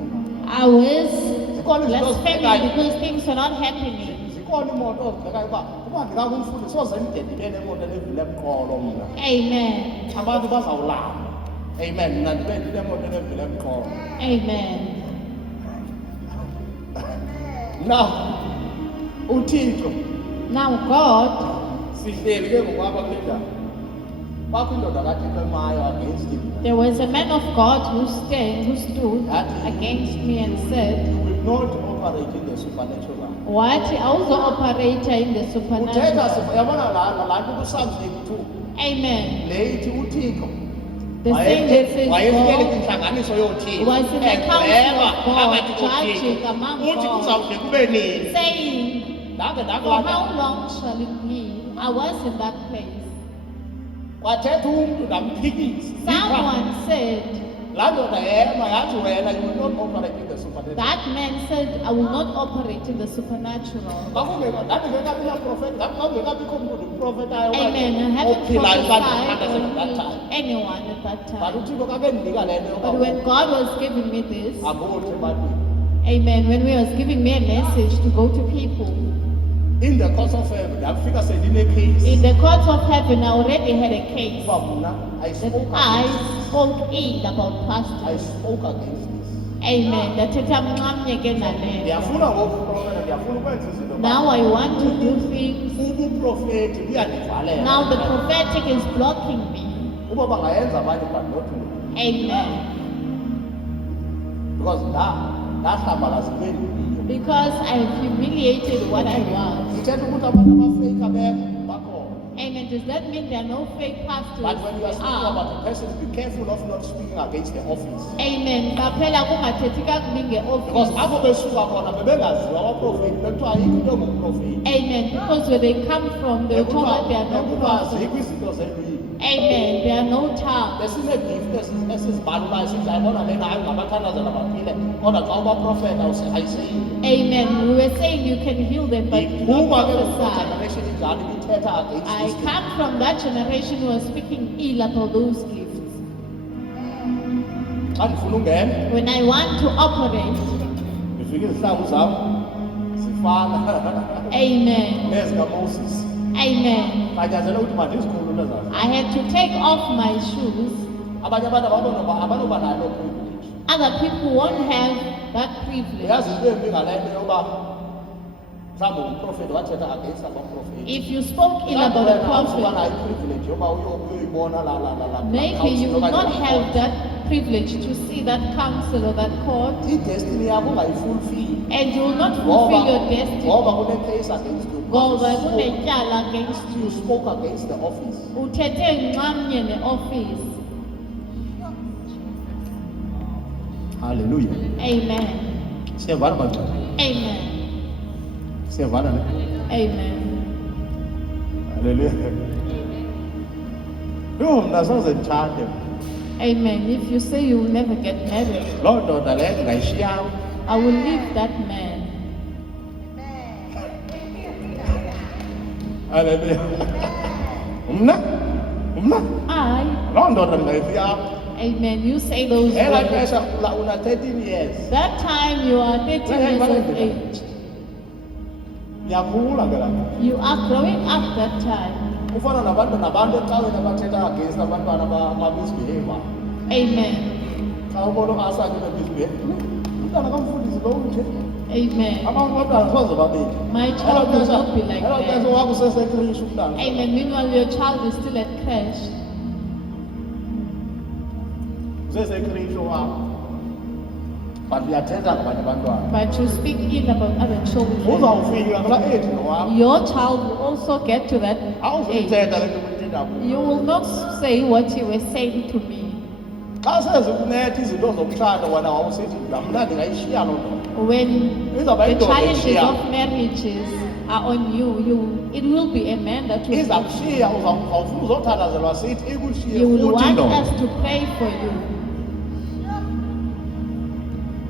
I was Zikhona izinto blaspheming ozibhekayo. because things were not happening. Zikhona imoto ozibhekayo uba ndikakumfundi soze ndide ndibe nemoto enevile emqolo mna. Amen. Abantu bazawulamba. Amen. Mna ndibe ndinemoto enevile emqolo. Amen. Now, uThixo Now God, sihleli ke ngokwapha kule ndawo. Kwakho indoda kaThixo emayo against him. there was a man of God who stood against me and said, You will not operate in the supernatural. wathi awuzo-operator in the Uthetha supernatural. yabona laa nto kuPsalms 82. Amen. Le ithi uThixo The saying that says wayefike God kwintlanganiso yoothixo was in the council egweba of God, phakathi judging koothixo among uthi God. kuzawude kube nini saying, ndake for ndakulapha how long shall it be? I was in that place. kwathetha umntu ndamphikisa Someone said, laa ndoda yema yathi wena you will not operate in the supernatural. that man said, I will not operate in the supernatural. ndandingekabi naprofeti ndandingekabikho mntu ndimprofetayo Amen. I haven't ophilayo prophesied kandikhandazela or that healed time anyone at that but time. uthixo kakendinika le nto But when God was giving me this, abothi ebantwini amen, when He was giving me a message to go to people, in the course of heaven ndafika sendine-case in the courts of heaven, I already had a case uba mna I that spoke I against spoke ill about I pastors. spoke against this. Amen. Ndathetha mncamnye ke nale. Ndiyafuna ngokuprofeta, ndiyafuna ukwenza izinto. Now I want to do things. Ubuprofeti buyandivalela. Now the prophetic is blocking me. Uba bangayenza abanye but not me. Amen. Because ndahlambalaza into endiyiyo. Because I have humiliated what I was. Ithetha ukuthi abantu abafeyika bakhona. Amen. Does that mean there are no fake pastors? But when you are There speaking are. about a person, be careful of not speaking against the office. Amen. Qaphela kungathethi kakubi Because nge-office. apho besuka khona bebengaziwa abaprofeti bekuthiwa ayikho into engumprofeti. Amen. Because where they come from, they were told that they are no prophets. Bekuthiwa izinto zentwini. Amen. There are no tongues. Besinegift esizibalulayo sithi ayibona lena hayi ngabathandazela baphile kodwa xa ubaprofeta ayiseyiyo. Amen. We were saying you can heal them, but do not Iphuma ke prophesy. generation injalo ibithetha against I this. come from that generation who was speaking ill about those gifts. Xa ndifuna ungena When I want to operate, ndifike izihlangu zam zifana amen, nezikaMoses. amen. Kanyanzela ukuthi mandizikhulule zazo. I had to take off my shoes. Abanye abantu abanoba nalo privilege. Other people won't have that privilege. Uyazi into embi ngale nto yoba mhlawumbi umprofeti wathetha against abaprofeti. If you spoke ill about a Awufumana prophet, iprivilege yoba uyoyibona la maybe you will not have that privilege to see that counsel or that court, idestiny yakho ungayifulfill. and you will not fulfill your destiny. Ngoba kune-case against you. Ngoba kunetyala against You you. spoke against the office. Uthethe nxamnye ne-office. Hallelujah. Amen. Siyavana bantu. Amen. Siyavana ne? Amen. Hallelujah. Yho, mna soze nditshande. Amen. If you say you will never get married, loo ndoda leyo ndingayishiyanga. I will leave that man. Hallelujah. Mna I, loo ndoda ndingayishiyanga. amen. You say those Elaa words. xesha una 13 years. That time you are 30 years of age. Ndiyakhula ke laa nto. You are growing up that time. Kufana nabantu ecaweni abathetha against abantwana abamisbehave. Amen. Xa ubona ungasakhe bemisbehave, umntwana kamfundisi lo unje. Amen. Abantu abantwana soze babethe. My child will not be like Elaa xesha that. wakho usesekrishi umntana. Amen. Meanwhile, your child is still at crash. Usesekrishi wakho. But uyathetha ngabantu abantwana. But you speak ill about other children. Uzawufika kulaa age nowakho. Your child will also get to that Awuzuyithetha age. le nto uyithetha kuyo. You will not say what you were saying to me. Xa sezikunetha izinto zomtshato wena wawusithi mna ndingayishiya loo nto. When Izawuba the indoda challenges eshiya. of marriages are on you, it will be a man that will. Iza kushiya uzawufuna uzothandazelwa sithi ikushiye You will futhi want lo. us to pray for you.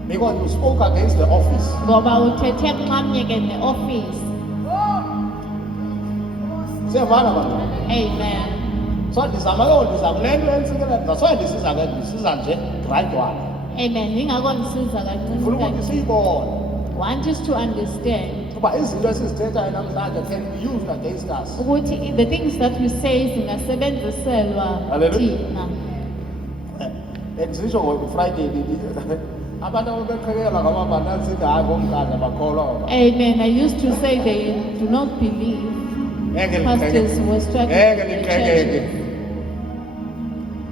Because you spoke against the office. Ngoba uthethe nxamnye ke ne-office. Siyavana bantu. Amen. So ndizama kule nto entsikela ndasoye ndisiza nje gradual. Amen. Ingako ndisiza Ndifuna kancinci ukuthi kancinci. siyibone Want us to understand ukuba izinto esizithethayo namhlanje can be used against us. ukuthi the things that we say zingasebenziselwa Hallelujah. thina. Ndisitsho ngoFriday abantu ababeqhekela ngamabhanti antsithi hayi bomkade bakholwa. Amen. I used to say they do not believe. Ngeke Pastors were struggling ngeke in the ndiqhekeke. churches.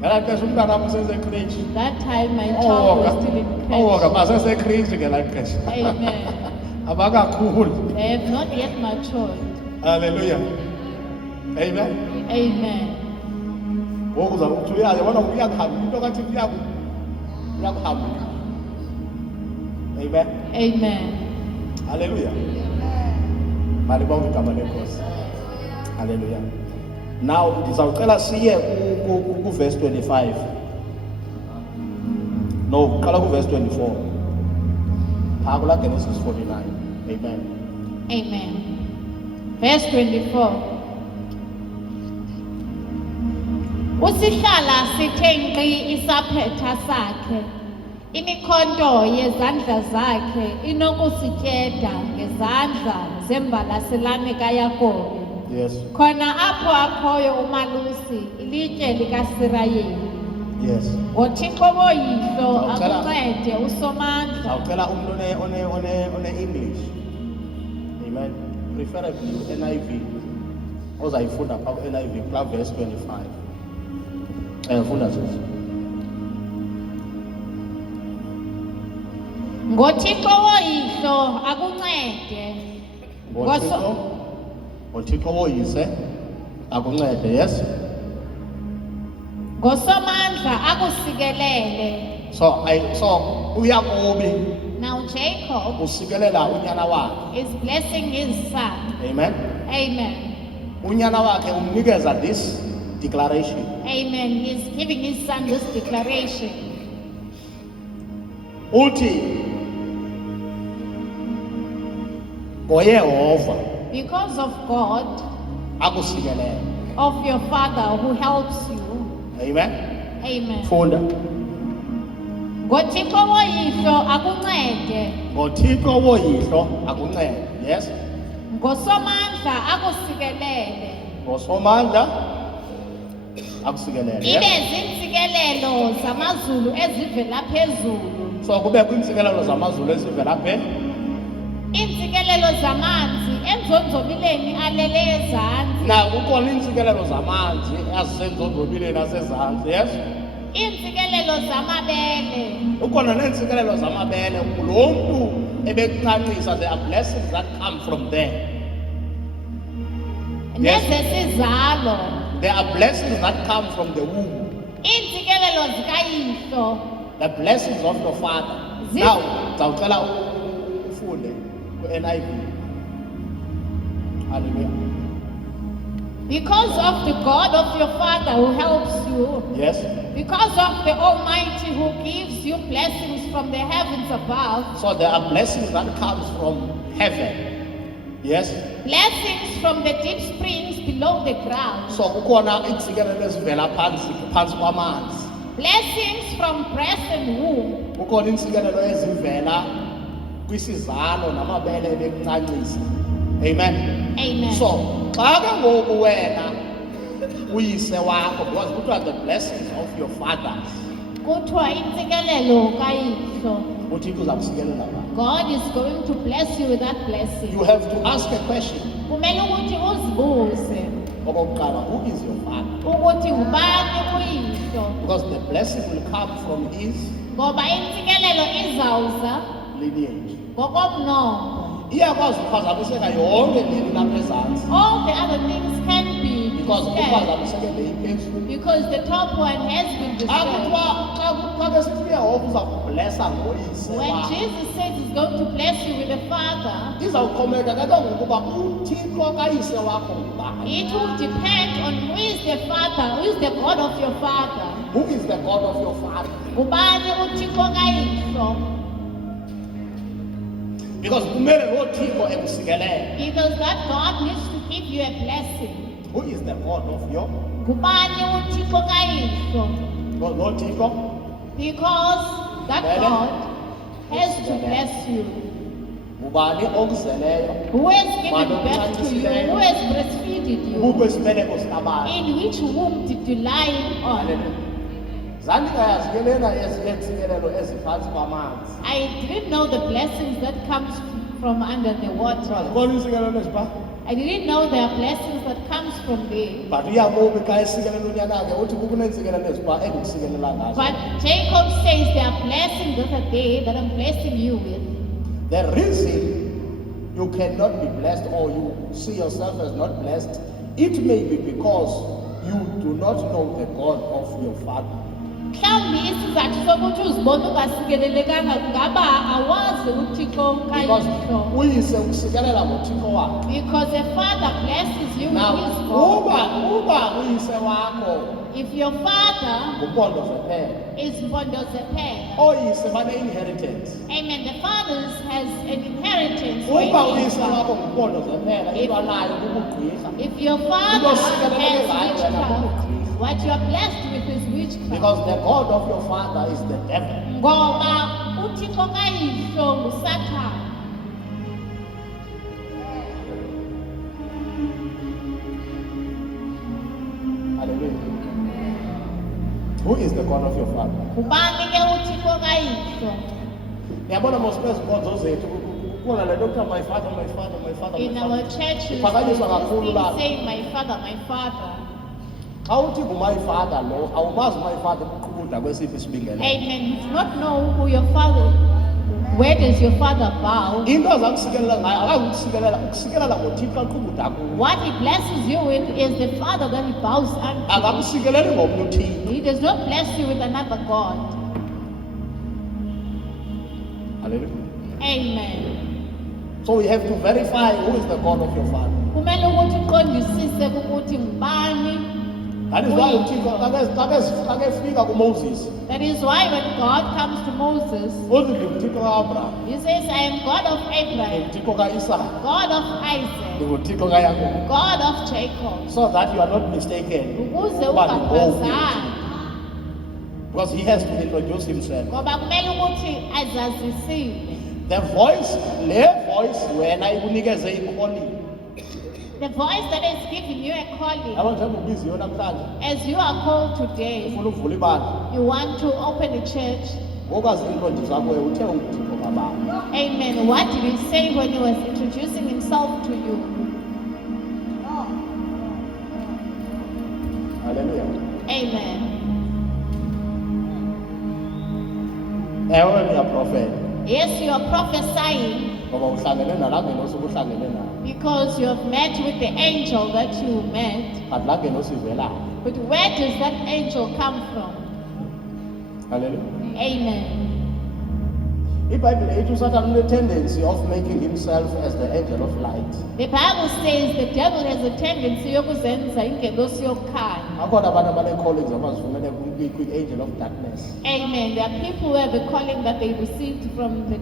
Ngalaa xesha umntana wam usesekrishi. That time my child was still in Owoka crèche. basesekrishi ngelaa xesha. Amen. Abakakhuli. They have not yet matured. Hallelujah. Amen. Amen. Ngoku uthi uyabona uyakuhambula into kathi uyakuhambula. Amen. Amen. Hallelujah. Malibonke igama lenkosi. Hallelujah. Now ndizawucela siye ku-verse 25. No, qala ku-verse 24. Phaa kulaa Genesis 49. Amen. Amen. Verse 24. Usihlala sithe nkqi isaphetha sakhe, imikhonto yezandla zakhe inokusityeda ngezandla zembalaselane kaYakobi. Yes. Khona apho akhoyo umalusi, ilitye likaSirayeli. Yes. NgoThixo woyihlo Ndawucela- akuncede usomandla. Ndawucela umntu one-English. Amen. Preferably NIV. Ozayifunda phaa ku-NIV kulaa verse 25. Funda sisi. NgoThixo woyihlo akuncede. ngoThixo woyise akuncede. Yes. Ngosomandla akusikelele. So uYakobi Now Jacob usikelela unyana wakhe. is blessing his son. Amen. Amen. Unyana wakhe umnikeza this declaration. Amen. He's giving his son this declaration. Uthi ngoYehova Because of God, akusikelele. of your father who helps you. Amen. Amen. Funda. NgoThixo woyihlo akuncede. ngoThixo woyihlo akuncede. Yes. Ngosomandla akusikelele. Ngosomandla akusikelele. Ibe Yes. zintsikelelo zamazulu ezivela phezulu. So kube kwiintsikelelo zamazulu ezivela phe. Iintsikelelo zamanzi enzonzobileni alele ezantsi. Na kukhona iintsikelelo zamanzi ezisenzonzobileni asezantsi. Yes. Iintsikelelo zamabele. Ukhona neentsikelelo zamabele. Lo mntu ebekucancisa, there are blessings that come from there. Yes. Nezesizalo. There are blessings that come from the womb. Iintsikelelo zikayihlo. The blessings of your father. Zi- Now, ndawucela ufunde ku-NIV. Hallelujah. Because of the God of your father who helps you to. Yes. Because of the Almighty who gives you blessings from the heavens above. So there are blessings that comes from heaven. Yes. Blessings from the deep springs below the ground. So kukhona iintsikelelo ezivela phantsi kwamanzi. Blessings from breast and womb. Kukhona iintsikelelo ezivela kwisizalo namabele ebekuncancisa. Amen. Amen. So xa ke ngoku wena uyise wakho, because kuthiwa the blessings of your fathers, Kuthiwa intsikelelo kayihlo. uthixo uza kusikelela ngayo. God is going to bless you with that blessing. You have to ask a question. Kumele ukuthi uzibuze Okokuqala, who is your father? ukuthi ngubani uyihlo. Because the blessing will come from his Ngoba intsikelelo izawuza lineage. ngokomnombo. Iyakwazi ukuphazamiseka yonke leli lapha ezantsi, All the other things can be because disturbed uphazamiseke leyiphezulu. because the top one has been Xa disturbed. kuthiwa xa ke sithi uyehova uza kublesa ngoyise When wakho, Jesus says he's going to bless you with the Father, izawuxhomekeka ke ngokuba uthixo kayise wakho ngubani. it will depend on who is the Father, who is the God of your Father. Who is the God of your father? Ngubani uThixo kayihlo? Because kumele loo thixo ekusikelele. Because that God needs to give you a blessing. Who is the God of your? Ngubani uThixo kayihlo? Loo thixo Because that Vele. God has to bless you. ngubani okuzeleyo, Who has given birth to you? Who has breastfeeded you? bukwesibeleko sikabani. In which womb did you lie on? Hallelujah. Zandingayazi ke lena ezintsikelelo eziphantsi kwamanzi. I didn't know the blessings that comes from under the water. Zibona iintsikelelo ezipha. I didn't know there are blessings that comes from there. But uyakubi xa esikelela unyana ke uthi kukuneentsikelelo ezipha endikusikelele ngazo. But Jacob says there are blessings that are there that I'm blessing you with. The reason you cannot be blessed or you see yourself as not blessed, it may be because you do not know the God of your father. Mhlawumbi isizathu sokuthi uzibone ungasikelelekanga kungaba awazi uThixo Because kayihlo. uyise ukusikelela ngothixo wakhe. Because a father blesses you Now, with his God. uba uyise wakho If your father ngumpondo zephela, is Mbondozephela, ooyise bane-inheritance. amen, the fathers has an inheritance. Uba for uyise his wakho ngumpondo zephela, into anayo kukugqirha. If your father Because sikeleleke has ngayo wena witchcraft, kukugqirha. what you are blessed with is witchcraft. Because the God of your father is the devil. Ngoba uThixo kayihlo nguSathane. Hallelujah. Who is the God of your father? Ngubani ke uThixo kayihlo? Yabona mos kwezi nkonzo zethu kukhona le nto kuthiwa my father, my father, my father, In my our father. churches, Iphakanyiswa there's kakhulu this lapha. thing saying my father. Xa uthi ngumy father lo, awumazi my father ukuqhubuda kwesiphi isibingelelo. Amen. You do not know who your father, where does your father bow? Into aza kusikelela ngayo akazukusikelela, ukusikelela ngothixo aqhubuda kuwo. What he blesses you with is the father that he bows unto. Akakusikeleli ngomnye uthixo. He does not bless you with another God. Hallelujah. Amen. So we have to verify who is the God of your father. Kumele ukuthi uqondisise ukuthi ngubani. That is why uthixo xa kefika kuMoses, That is why when God comes to Moses, uthi ndinguthixo kaAbraham, he says, I am God of Abraham, ndinguthixo kaIsaka, God of Isaac, ndinguthixo kaYakob. God of Jacob. So that you are not mistaken. Ukuze Uba ndingowuphi ungaphazami. uThixo. Because he has to introduce himself. Ngoba kumele ukuthi azazisile. The voice, le voice wena ikunikeze i-calling. The voice that is giving you a calling, Yabo njengoba ubiziyo namhlanje, as you are called today, ufuna uvula ibandla. you want to open a church. Ngokazi iintlonti zakho uthe ungutixo kabani. Amen. What did he say when he was introducing himself to you? Hallelujah. Amen. Ewe ndiyaprofeta Yes, you are prophesying ngoba uhlangene nalaa ngenosi ubuhlangene nayo. because you have met with the angel that you met. Kanti laa ngenosi ivelayo. But where does that angel come from? Hallelujah. Amen. iBhayibhile ithi uSathane une-tendency of making himself as the angel of light. The Bible says the devil has a tendency yokuzenza ingelosi yokukhanya. Akhona abantu abane-callings abazifumene kwi-angel of darkness. Amen. There are people who have a calling that they received from the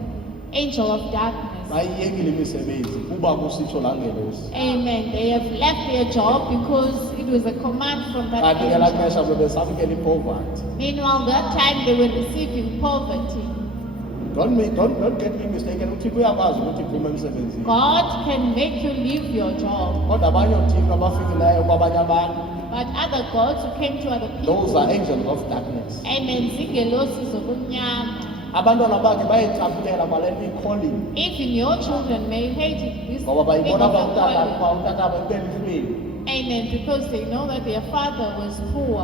angel of darkness. Bayiyekile imisebenzi kuba kusitsho laa ngelosi. Amen. They have left their job because it was a command from that Kanti ngelaa angel. xesha bebesamkela ipoverty. Meanwhile, that time they were receiving poverty. Don't get me mistaken, uThixo uyakwazi ukuthi iphume emsebenzini. God can make you leave your job. Kodwa abanye othixo abafikileyo kwabanye abantu, But other gods who came to other those people. are angels of darkness. Amen. Zingelosi zobumnyama. Abantwana bakhe bayethaphukela kwale nto i-calling. Even your children may hate it. This Ngoba thing bayibona of uba your umntana calling. uba umntanabo ebelihlweli. Amen. Because they know that their father was poor.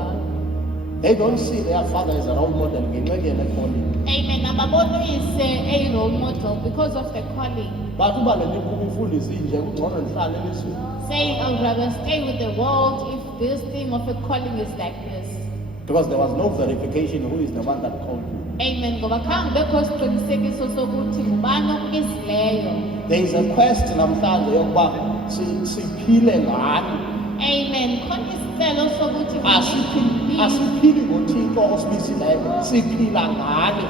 They don't see their father as a role model ngenxa yale calling. Amen. Ababonise a role model because of the calling. Bathi uba le nto ikufundisa inje kungcono ndihlale elisweni. Saying, I'd rather stay with the world if this thing of a calling is like this. Because there was no verification who is the one that called you. Amen. Ngoba khange bekho isiqinisekiso sokuthi ngubani okubizileyo. There is a quest namhlanje yokuba siphile ngani. Amen. Khona isicelo sokuthi Asiphili ngoThixo osibizileyo, siphila ngani.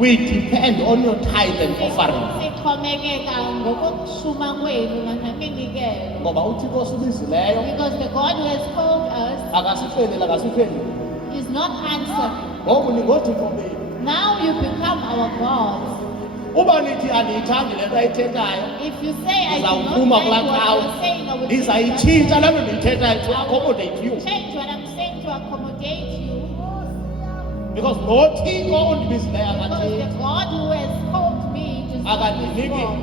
We depend on your tithe and offering. sixhomekeka ngokokushuma kwenu nangeminikelo. Ngoba uThixo osibizileyo Because the God who has called us akasiphenduli. is not answering. Ngoku ningoThixo bethu. Now you become our gods. Uba nithi andiyithandi le nto ayithethayo, If you say I do not ndizawuphuma like kulaa what cawe, you're saying, I will ndizayitshintsha le nto ndiyithethayo to accommodate you. change what I'm saying to accommodate you. Because lo Thixo undibizileyo Because the akathethi, God who has called me to serve akandiniki His God,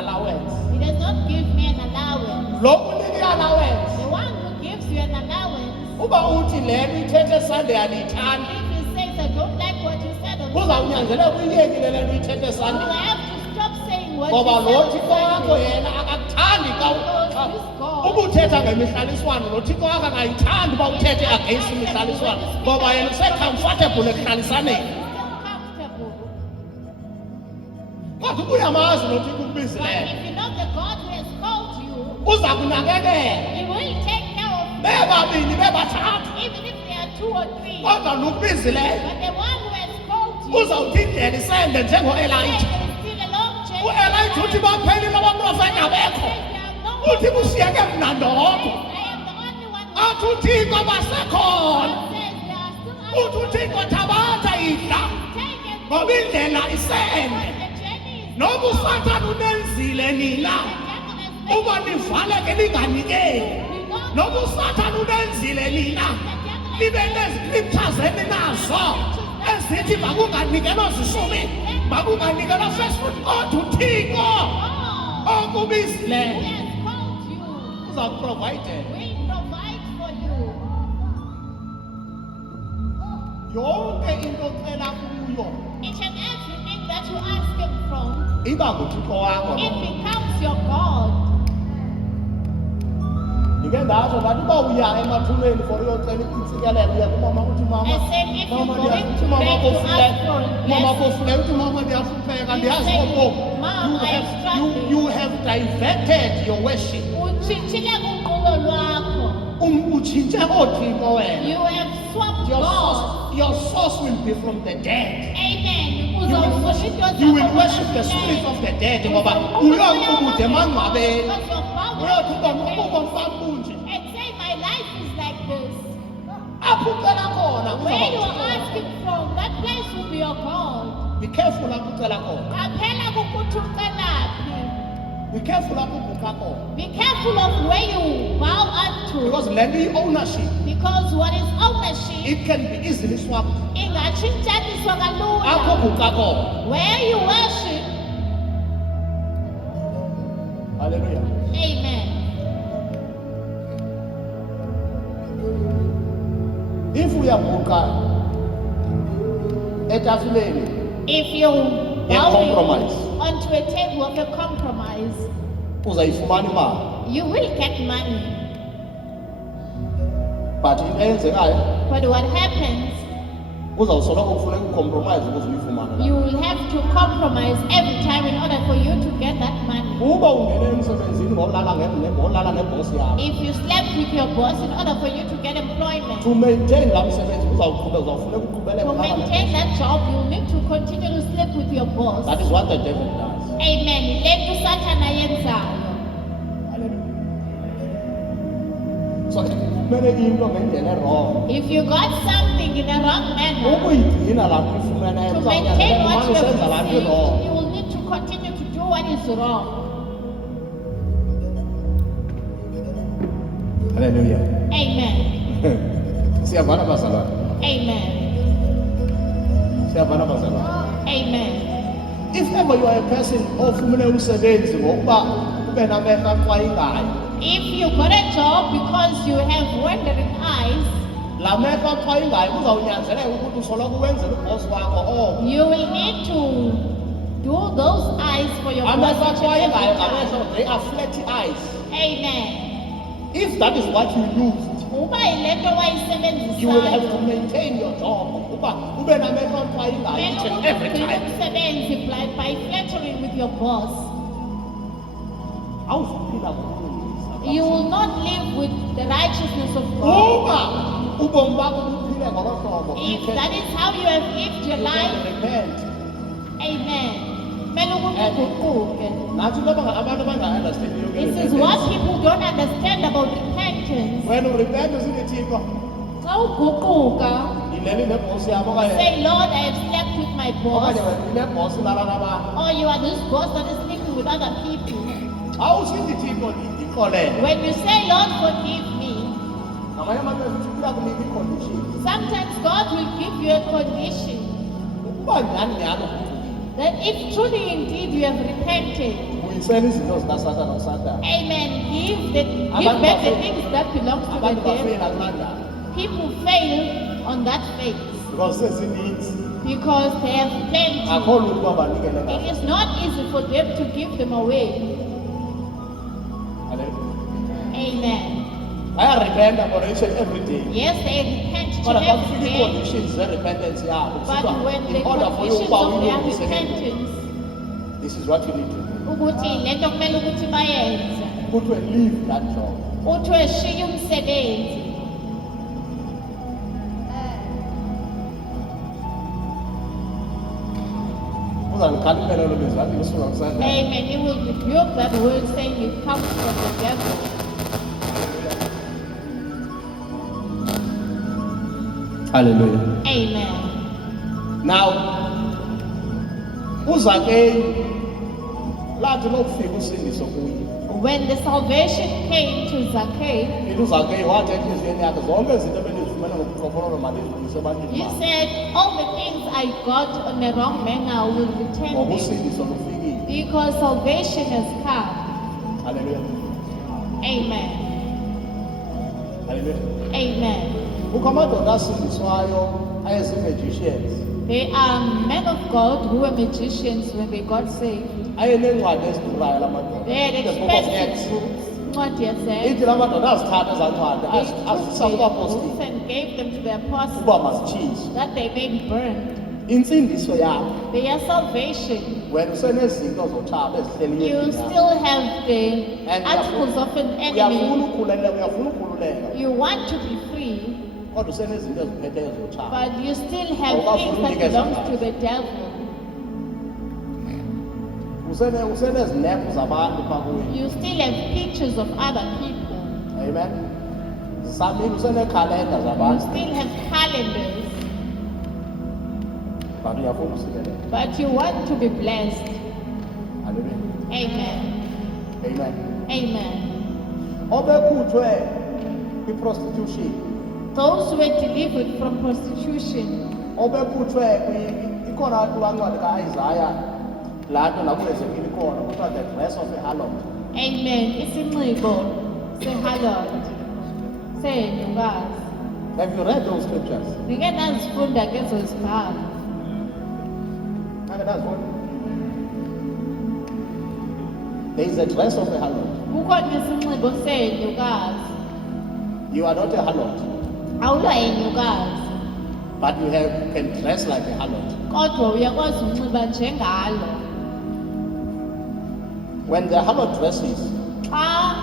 allowance. He does not give me an allowance. Lo uniki allowance, The one who gives you an allowance, uba uthi le nto ithethe Sunday andiyithandi, if He says I don't like what you said on Sunday, kuzawunyanzeleka uyiyekile le nto ithethe you Sunday. have to stop saying what Ngoba you lo said Thixo on wakho Sunday. yena akakuthandi xa Because this God uba uthetha ngemihlaliswano, lo Thixo wakho akayithandi uba uthethe against imihlaliswano, ngoba yena use-comfortable ekuhlalisaneni. is still comfortable. Kodwa uba uyamazi lo Thixo But ukubizileyo, if you know the God who has called you, uza kunakekela. He will take care of you. Bebabini bebathathu, Even if there are 2 or 3. kodwa lo ukubizileyo But the one who has called you, uzawuthi indlela isende there njengo-Elijah. is still a long chain. U-Elijah uthi baphelile abaprofeti abekho, uthi kushiyeke mna ndodwa. Athi uThixo basekhona, uthi uThixo thabatha idla, ngoba indlela isende. Noba uSathane unenzile nina uba nivaleke linganikeli, noba uSathane unenzile nina nibe neziscriptures eninazo ezithi makunganikelwa zishumi, makunganikelwa first fruit, kodwa uThixo okubizileyo uzakuprovide yonke into ocela kuyo Each and everything that you ask Him from, iba nguThixo wakho. it becomes your God. Ndike ndatsho ndathi uba uya emathuneni for uyocela intsikelelo uya kumama uthi mama, I said, if you're mama going to mama beg to ask for a mama blessing, kofule uthi mama ndiyahlupheka You ndiyazi say, okoku. "Mom, I am struggling." You have diverted your worship. utshintshile kunqulo lwakho. Utshintshe oothixo wena. You have swapped God. Your source will be from the dead. Amen. You will worship the spirit of the dead ngoba uyokubude emangcwabeni. Because you're bound Uyothi uba to the ubomi grave bam bunje. and say, my life is like this. Apho ucela khona Where you are kuzawuba asking from, that place will be your God. be careful apho ucela khona. Qaphela kukuthi ucelaphi. Be careful apho ubhukha khona. Be careful of where you bow unto. Because le nto i-ownership, Because what is ownership it can be easily swapped. ingatshintshaniswa Apho kalula. ubhukha khona. Where you worship. Hallelujah. Amen. If uyabhuqa etafuleni If you bow compromise. onto a table of a compromise, uzayifumana imali. you will get money. But into eyenzekayo But what happens, Uzawusoloko kufuneka ucompromise ukuze uyifumane. You will have to compromise every time in order for you to get that money. Uba ungene emsebenzini ngolala nebosi yakho. If you slept with your boss in order for you to get employment, To maintain laa msebenzi uzawufuneka uqhubeleke to maintain that job, you need to continue to sleep with your boss. That is what the devil does. Amen. Le nto uSathana yenzayo. So kumele into ngendlela wrong. If you got something in a wrong manner, Ukuyigcina laa nto uyifumeneyo to maintain what you usenza laa have nto received, wrong. you will need to continue to do what is wrong. Hallelujah. Amen. Siyavana bazalwane. Amen. Siyavana bazalwane. Amen. If ever you are a person ofumene umsebenzi ngokuba ube namehlo aqwayingayo, If you got a job because you have wandering eyes, laa mehlo aqwayingayo kuzawunyanzeleka ukuthi usoloko uwenzela ubhosi wakho oko. you will need to do those eyes for your Amehlo boss each and aqwayingayo every time. ngamehlo, they are flat eyes. Amen. If that is what you used, Uba yile nto you will have to wayisebenzisayo, maintain your job. Uba ube namehlo aqwayingayo each and every ugcina time. umsebenzi by flattering with your boss. Awuzuphila ngokulungisa. You will not live with the righteousness of God. Uba ubomi bakho buphile ngolo hlobo, If that is how you have lived your you can life, repent. amen. Kumele ukuthi uguquke. Nathi abantu abangaunderstandiyo ke This is what people don't understand about repentance. When you repent usithi Thixo, Xa uguquka, yileli nebhosi yabo okanye say, Lord, I have slept with my boss. okanye wena nebhosi lala nabantu. Or you are this boss that is sleeping with other people. Xa usithi Thixo ndixolele, When you say, Lord, forgive me, ngamanye amaxesha uthi uyakunika i-condition. sometimes God will give you a condition Ukuba nyhani nyhani that if truly indeed you have repented, uyisela izinto zikaSathane uSathane. amen, give back the things that belong to the Abantu devil. bafeyila kulaa ndawo People fail on that faith because sezininzi because they have plenty. akho lula uba banikele It ngazo. is not easy for them to give them away. Amen. Bayarepenta for each and every day. Yes, they repent to Kodwa xa every kufika day, ii-conditions ze-repentance yabo but when kusithiwa the in order for you conditions ukuba of their uyilungise ke ngoku, repentance this is what you need to do. ukuthi le nto kumele ukuthi bayenze, Kuthiwe leave that job. kuthiwe shiya umsebenzi. Uzandikhalimela lo lizwi wathi lisuka kuSathane. Amen. He will rebuke that word saying it comes from the devil. Hallelujah. Amen. Now, uZakeyu lathi lokufika usindiso kuye. When the salvation came to Zacchaeus, Yena uZakeyu wathi entliziyweni yakhe zonke izinto ebendizifumene ngokuqopholola mandizibuyise ebantwini he bakhe. said, all the things I got on the wrong manner will return Ngoba them usindiso lufikile. because salvation has come. Hallelujah. Amen. Hallelujah. Amen. Kukho amadoda asindiswayo ayezii-magicians. They are men of God who were magicians when they got saved. Ayeneencwadi ezidurayo la madoda. They had The book of Acts. expensive books. Incwadi yaseActs. Ithi la madoda azithatha ezaa ncwadi They azisa took the kubapostile books and gave them to the ukuba apostles mazitshizwe. that they may be burned. Intsindiso yakho Their salvation. wena usenezinto zotshaba ezihleli You endlini yakho. still have the And articles of an uyafuna enemy. ukhululeka, uyafuna ukhululeka, You want to be free, kodwa usenezinto eziphetheyo zotshaba. but you still have Awukafuni things that unikeza belong ngazo. to the devil. Usenezinephu zabantu phaa kuye. You still have pictures of other people. Amen. Samile usenekhalenda You zabantu, still have calendars, but uyafuna usikeleka. but you want to be blessed. Hallelujah. Amen. Amen. Amen. Obekhutshwe kwi-prostitution, Those who were delivered from prostitution, obekhutshwe ikhona kulaa ncwadi ka-Isaya, laa nto nakuEzekiel ikhona, kuthiwa the dress of a harlot. amen, isinxibo seharlot senyukazi. Have you read those scriptures? Ndike ndazifunda ke ezo zibhalo. Have you There is a dress of a harlot. Kukhona isinxibo senyukazi. You are not a harlot. Awulo yenyukazi. But you can dress like a harlot. kodwa uyakwazi unxiba njengalo. When the harlot dresses, Xa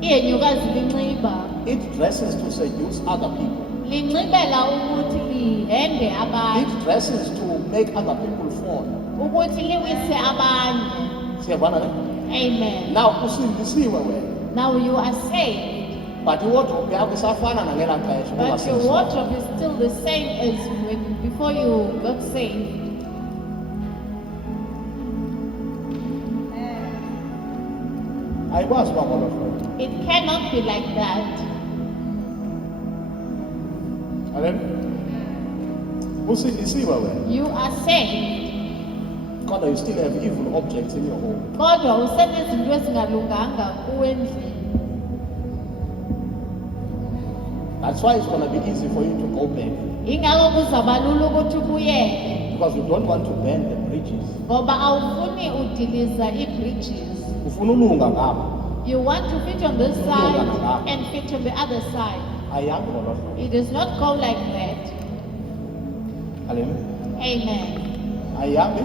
iyenyukazi linxiba, it dresses to seduce other people. linxibela ukuthi lihembe abantu, It dresses to make other people fall. ukuthi liwise abanye. Siyabona ne? Amen. Now usindisiwe wena. Now you are saved, But iwardrobe yakho isafana nangelaa xesha but your ungasindisiwe. wardrobe is still the same as before you got saved. Ayikwazi uba ngolo hlobo. It cannot be like that. Amen. Usindisiwe wena. You are saved, Kodwa you still have evil objects in your home. kodwa usenezinto ezingalunganga kuwe endlini. That's why it's going to be easy for you to go back. Ingako kuzaba lula ukuthi ubuyele, Because you don't want to burn the bridges. ngoba awufuni udiliza ii-bridges. Ufuna ulunga ngapha. You want to fit on this side and fit on the other side. Ayihambi ngolo hlobo. It does not go like that. Hallelujah. Amen. Ayihambi.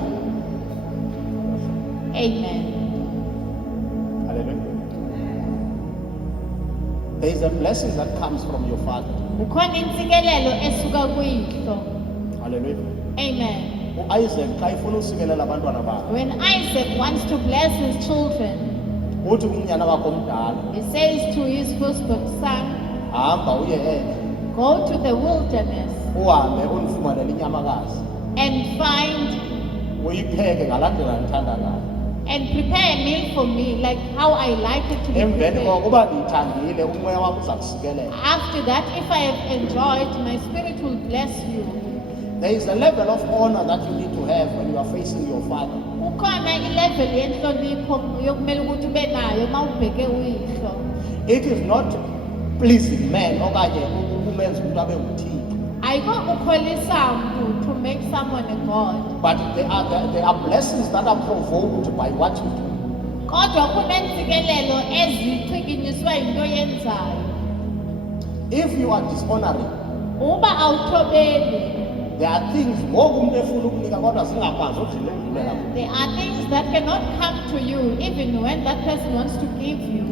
Amen. Hallelujah. There is a blessing that comes from your father. Kukhona intsikelelo esuka kuyihlo. Hallelujah. Amen. U-Isaac xa efuna usikelela abantwana bakhe, When Isaac wants to bless his children, uthi kumnyana wakhe omdala, he says to his firstborn son, hamba uye endle, go to the wilderness uhambe undifumanele inyamakazi, and find uyipheke ngalandela ndithanda ngayo. and prepare a meal for me like how I like it to be Emveni koko prepared. uba ndiyithandile umoya wam uza kusikelela. After that, if I have enjoyed, my spirit will bless you. There is a level of honor that you need to have when you are facing your father. Kukhona ilevel yenhlonipho yokumele ukuthi ube nayo uma ubheke uyihlo. It is not pleasing man okanye umenza umuntu abe nguthixo. Ayikho ukukholisa mntu to make someone a god. But there are blessings that are provoked by what you do. Kodwa kunentsikelelo ezichikinyiswe yinto oyenzayo. If you are dishonoring, Uba awuthobeli, there are things ngoku umuntu efuna ukunika kodwa zingakwazi ukudlulela kuwe. there are things that cannot come to you even when that person wants to give you.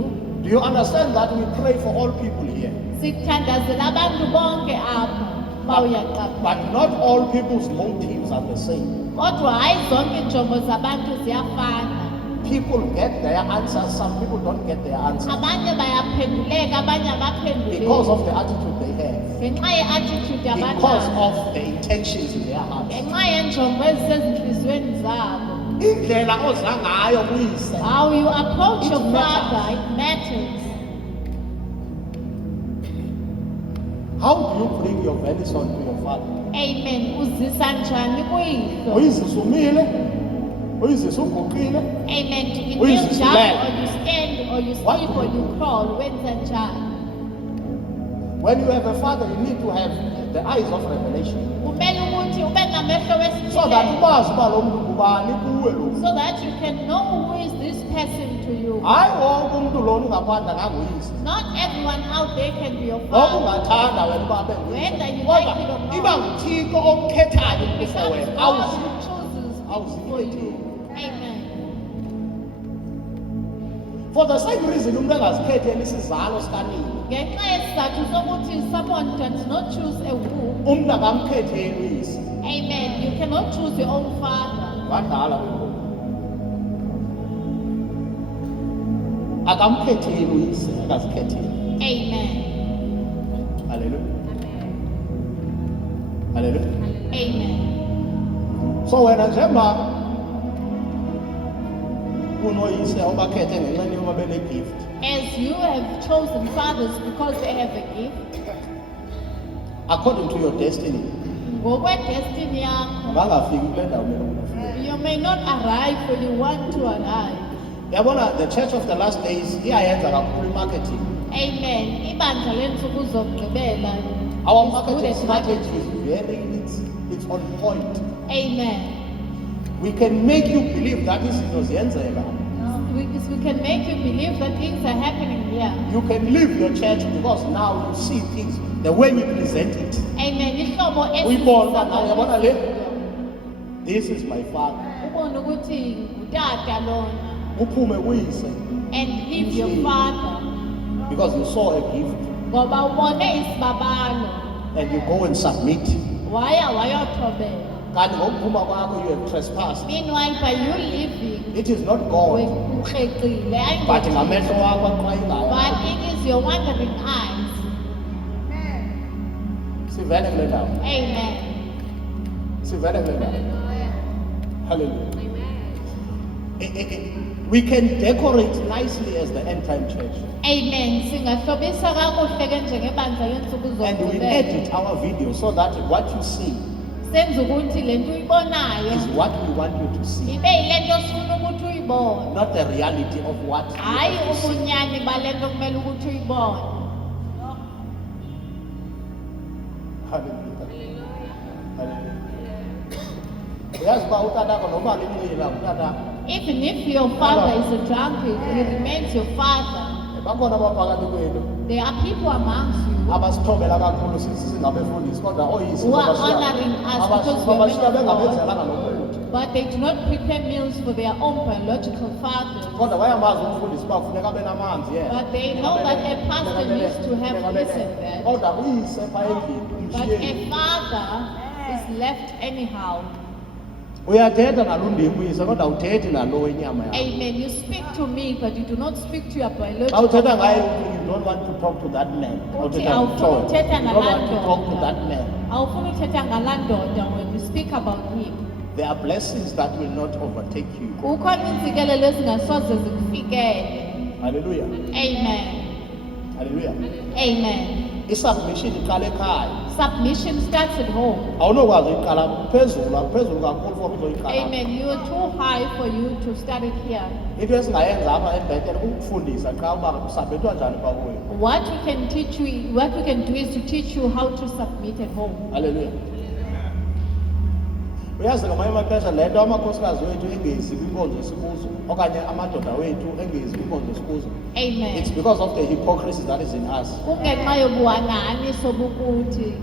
Do you understand that we pray for all people here? Sikuthandazela abantu bonke apha uma uyaqapha. But not all people's motives are the same. Kodwa hayi zonke injongo zabantu ziyafana. People get their answers, some people don't get their answers Abanye bayaphenduleka, abanye because abaphenduleki. of the attitude they have, Ngenxa ye-attitude because abanayo. of the intentions in their hearts. Ngenxa yenjongo ezisezinhliziyweni zabo. Indlela oza ngayo kuyise. How you approach It your matters. father, it matters. How do you bring your venison to your father? Amen. Uzisa njani kuyihlo? Uyizisa umile, uyizisa uguqile. Amen. Do you Who is kneel this down man? or you stand or you What sleep do or you you do? crawl? Wenza njani? When you have a father, you need to have the eyes of revelation. Kumele ukuthi ube namehlo So that wesithile. ukwazi uba lo muntu ngubani kuwe lo. So that you can know who is this person to you. Hayi wonke umuntu lona ungaphandle nganguyise. Not everyone out there can be your Ngoba father. ungathanda wena uba abe Whether nguyise. you Kodwa like it or not. iba nguThixo omkhethayo It kufa becomes wena. God who chooses Awuzi- for you. Amen. For the same reason umuntu engazikhetheli isizalo sikanini. Ngenxa yesizathu sokuthi someone does not choose a womb. Umuntu akamkhetheli uyise. Amen. You cannot choose your own father. Wadala wenkomo. Akamkhetheli uyise, akazikhetheli. Amen. Hallelujah. Hallelujah. Amen. So wena njengoba unoyise obakhethe ngenxa yokuba bene-gift, As you have chosen fathers because they have a gift, according to your destiny, ngokwe-destiny yakho, ungangafiki kule ndawo kumele ungafika. you may not arrive where you want to arrive. Yabona, the church of the last days iyayenza kakhulu i-marketing. Amen. Ibandla lensuku zokugqibela Our is good marketing at strategy marketing. is it's on point. Amen. We can make you believe that izinto ziyenzeka. We can make you believe that things are happening here. You can leave your church because now you see things The way we present it. Amen. Ihlobo Uyibona uba nawe esisebenzisa uyabona le? ngalo. This is my father. Ubone ukuthi ngutata lona. Uphume uyise. And leave your father. Because you saw a gift. Ngoba ubone isibabalo. And you go and submit. Wayothobela. Kanti ngokuphuma kwakho you have trespassed. Meanwhile, by you leaving, It is not God. ukreqile, But ngamehlo wakho aqwayingayo. but it is your wandering eyes. Sivele kule ndawo. Amen. Sivele kule ndawo. Hallelujah. We can decorate nicely as the end time church. Amen. Singahlobisa kakuhle ke njengebandla lensuku And we zokugqibela. edit our video so that what you see Senza ukuthi lento uyibonayo is what we want you to see. ibe yilento osifuna ukuthi uyibone. Not the reality of what you Hayi have to see. ubunyani balento kumele ukuthi uyibone. Hallelujah. Hallelujah. Uyazi uba utatakho noba linqila utata. Even if your father is a drunkard, he remains your father. Bakhona abaphakathi kwethu There are people amongst you abasithobela kakhulu singabefundisi kodwa oyise who are honoring us because we are babashiya men of God, bengabenzelanga nomuntu. but they do not prepare meals for their own biological fathers. Kodwa bayamazi umfundisi uba kufuneka abe namanzi yena. But they know that a pastor needs to have this and that. Kodwa uyise pha endlini But umshiyeni. a father is left anyhow. Uyathetha nalundimi uyise kodwa awuthethi nalo wenyama yakho. Amen. You speak to me, but you do not speak to your Xa biological uthetha ngaye father. you don't want to talk to that man. Uthi Awuthetha awufuni ngumntwana. uthetha You don't want to nalaa talk to ndoda. that man. Awufuni uthetha ngalaa ndoda when you speak about him. There are blessings that will not overtake you. Kukhona iintsikelelo ezingasoze zikufikele. Hallelujah. Amen. Hallelujah. Amen. I-submission iqala ekhaya. Submission starts at home. Awunokwazi uyiqala phezulu kakhulu for uzoyiqala. Amen. You are too high for you to start it here. Into esingayenza apha ebhetele kukufundisa xa uba kusabhethwa njani pha kuyo. What we can teach you, what we can do is to teach you how to submit at home. Hallelujah. Uyazi ngamanye amaxesha le nto amakhosikazi wethu engezi kwinkonzo esikuzo okanye amadoda wethu engezi kwinkonzo esikuzo. Amen. It's because of the hypocrisy that is in us. Kungenxa yobuhanani sobukuthi.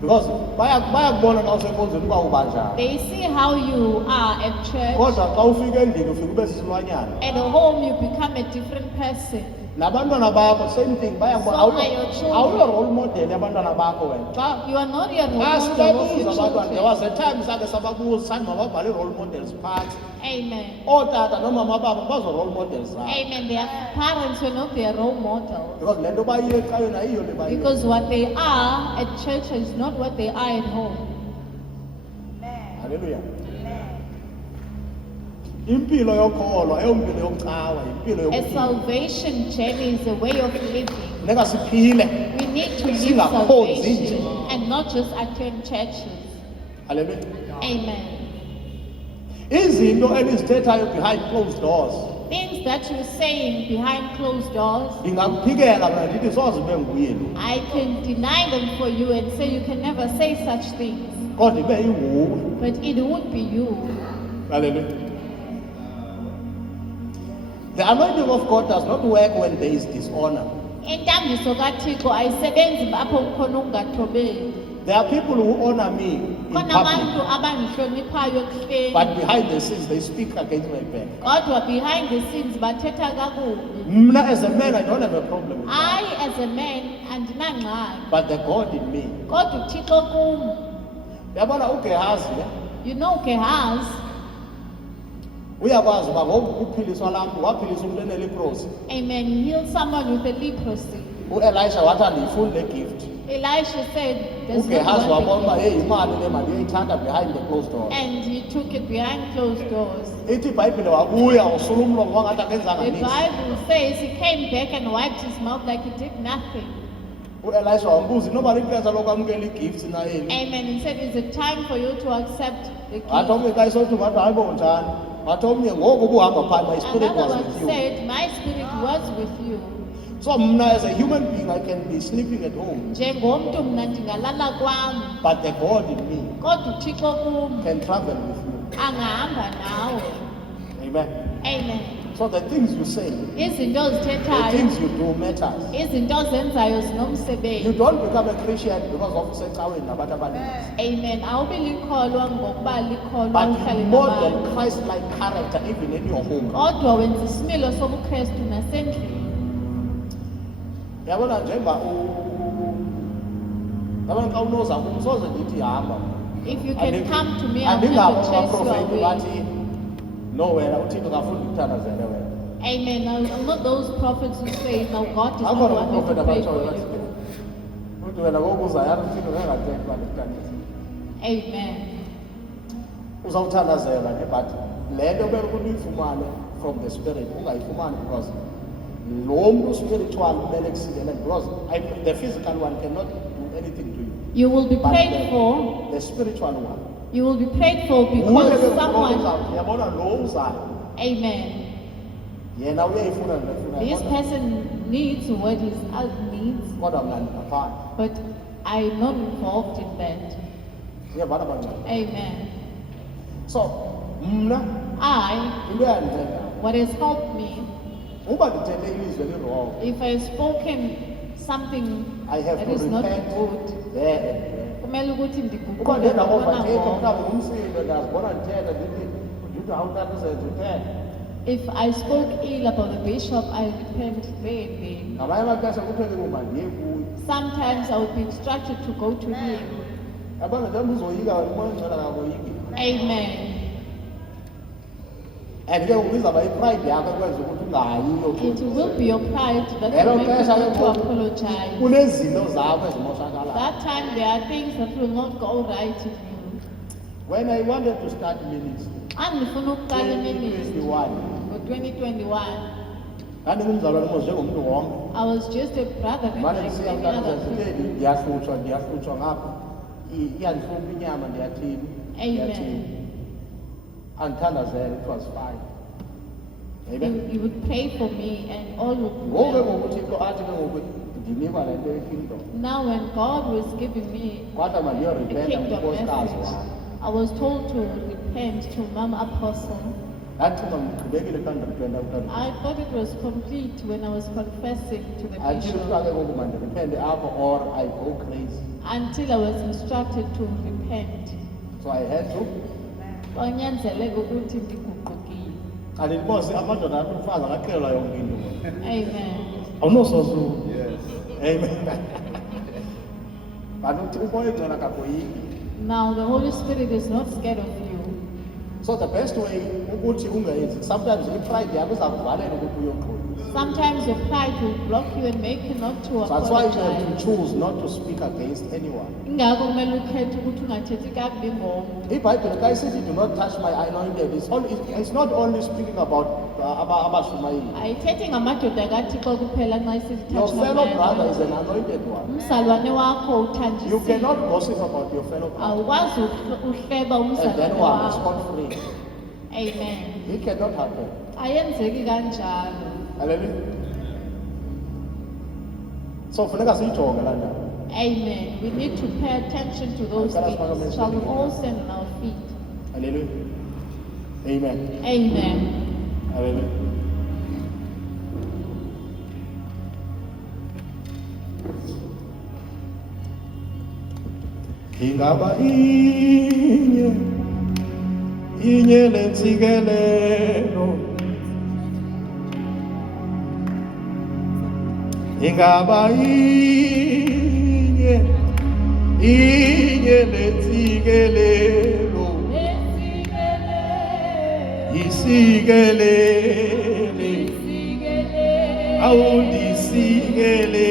Because bayakubona xa usenkonzweni uba uba njani. They see how you are at church. Kodwa xa ufika endlini ufika ube sisilwanyana. At home you become a different person. Nabantwana bakho same thing bayakubona So are your children. awuyo role model yabantwana bakho wena. Xa You are not your role xa model of sibabuza your abantwana there was children. a time sakhe sababuza sathi mababhale i-role models phantsi. Amen. Ootata nomama babo bazo role models zabo. Amen. Their parents were not their role models. Because le nto bayiyo ecaweni ayiyo le bayiyo. Because what they are at church is not what they are at home. Hallelujah. Impilo yokholo ayompilo yokucawa impilo A yokuphila. salvation journey is a way of living. Funeka siphile. We need to live Singakhonzi salvation nje. and not just attend churches. Hallelujah. Amen. Izinto endizithethayo behind closed doors Things that you're saying behind closed doors, ndingakuphikela mna ndithi soze ube nguye lo. I can deny them for you and say you can never say such things. Kodwa ibe inguwe. But it would be you. Hallelujah. The anointing of God does not work when there is dishonor. Intambiso kaThixo ayisebenzi apho kukhona ukungathobeli. There are people who honor me in Khona public, abantu abandihloniphayo ekuhleni. but behind the scenes they speak against my back. Kodwa behind the scenes bathetha kakubi. Mna as a man, I don't have a problem with that. I as a man andinangxaki. But the God in me. Kodwa uThixo kum. Yabona uGehazi You know Gehazi, uyakwazi uba ngoku uphiliswa laa mntu waphilisa umntu eneleprosi. amen, he healed someone with a leprosy. UElisha wathi andiyifuni le gift. Elisha said, there's no uGehazi wabona uba one. heyi imali le mali uyayithanda behind the closed door. And he took it behind closed doors. Ithi ibhayibhile wabuya wasula umlomo wangathi akenzanga The niks. Bible says he came back and wiped his mouth like he did nothing. UElisha wambuza inoba lixesha lokwamkela igifts na eli. Amen. He said, is it time for you to accept the Wathi gift? omnye xa isothi wathi hayi bo njani. Wathi omnye ngoku ubuhamba phandle my spirit Another was one with you. said, my spirit was with you. So mna as a human being I can be sleeping at home. Njengomntu mna ndingalala kwam, But the God in me kodwa uThixo kum can travel with you. angahamba nawe. Amen. Amen. So the things you say, Izinto the ozithethayo, things you do matters. izinto ozenzayo You zinomsebenzi. don't become a Christian because of secaweni nabantu abaninzi. Amen. Awubi likholwa ngokuba likholwa But uhlale you model nabantu. Christ-like character even in your home. Kodwa wenza isimilo sobuKristu nasendlini. Yabona njengoba yabona xa unoza kum soze ndithi hamba. If you can come to me, I will Andingabo never chase you abaprofeti away. bathi no wena uThixo kafuni ukuthandazele wena. Amen. I'm not those prophets who say, no, God does not Akhona want me uprofeti to pray abatshoyo for bathi you. uthi wena ngoku uzayala uThixo ngangathembi uba ndikuthandazele. Amen. Uzawuthandazela ke but le nto bekuthi uyifumane from the spirit ungayifumani because lo mntu spiritual kumele kusilela because the physical one cannot do anything to you. You will be But prayed for. the spiritual one. You will be prayed for Nguye because ke someone, uzawuthi, yabona lo uzayo amen. yena uyayifuna ndifuna This person needs what his needs, kodwa mna ndingaphandle. but I'm not involved in that. Siyavana bangcwele. Amen. So mna I, into eyandithethayo what has helped me, uba ndithethe ilizwi elirong if I've spoken something I have that to is not repent good, there and there. kumele ukuthi Uba ndiguqule ndenda ngokubona overtake ngoko. mhlawumbi ngumsindo ndazibona ndithetha ndithi ndithi awutatuzenza uthetha. If I spoke ill about the bishop, I repent there and then. Ngamanye amaxesha kuthiwe ke ngoku mandiye kuye. Sometimes I would be instructed to go to him. Yabona njengoba uzoyika wena umoya ongcwele akakoyiki. Amen. And ke ngoku izawuba ipride yakho ekwenza ukuthi ungayi It will be your pride that Hello, will make you Pastor. not to apologize. kunezinto zakho ezimoshakalayo. That time there are things that will not go right in you. When I wanted to start ministry, Xa ndifuna ukuqala iministry 2021, ngo-2021, ndandingumzalwane mos njengomntu wonke. I was just a brother Mane like ndisiya any other mntanzazithe person. ndiyahlutshwa ngapha. Iyandihlupha inyama ndiyathini. Amen. Andithandazele, it was fine. Amen. You would pray for me and all would be Ngoku ke well. ngoku uThixo athi ke ngoku ndinikwa le nto ye-kingdom. Now when God was giving me Kwathiwa the mandiyoripenta kingdom kunkosikazi message, wam. I was told to repent to Mom Apostle. Ndacinga ndigqibekile xa ndiripenta kutata. I thought it was complete when I was confessing to the Until bishop, kuthiwa ke ngoku mandiripente apho or I go crazy. until I was instructed to repent. So I had to. Kwanyanzeleka ukuthi ndiguqukile. Xa ndibose amadoda athi umfazi akaxelelwa yonke into. Amen. Awunososuka. Amen. But uthi umoya ongcwele akakoyiki. Now the Holy Spirit is not scared of you. So the best way ukuthi ungayenzi sometimes ipride yakho iza kuvalela ukuthi uyoxola. Sometimes your pride will block you and make you not to So that's why you have apologize. to choose not to speak against anyone. Ingako kumele ukhethe ukuthi ungathethi kakubi ngomntu. iBhayibhile xa isithi do not touch my anointed, it's not only speaking about abashumayeli. Ayithethi ngamadoda kaThixo kuphela nxa isithi Your touch my fellow brother anointing. is an anointed one. Umzalwane wakho You uthanjisiwe. cannot gossip about your fellow brother Awukwazi uhleba and then umzalwane uhambe wakho. scot free. Amen. It cannot happen. Ayenzeki kanjalo. Hallelujah. So funeka siyijonge laa ndawo. Amen. We need to pay attention to those Shall I things. mention Shall we it? all stand on our feet? Hallelujah. Amen. Amen. Hallelujah. Ingaba inye lentsikelelo. Ingaba inye lentsikelelo. Isikelele, awundisikelele.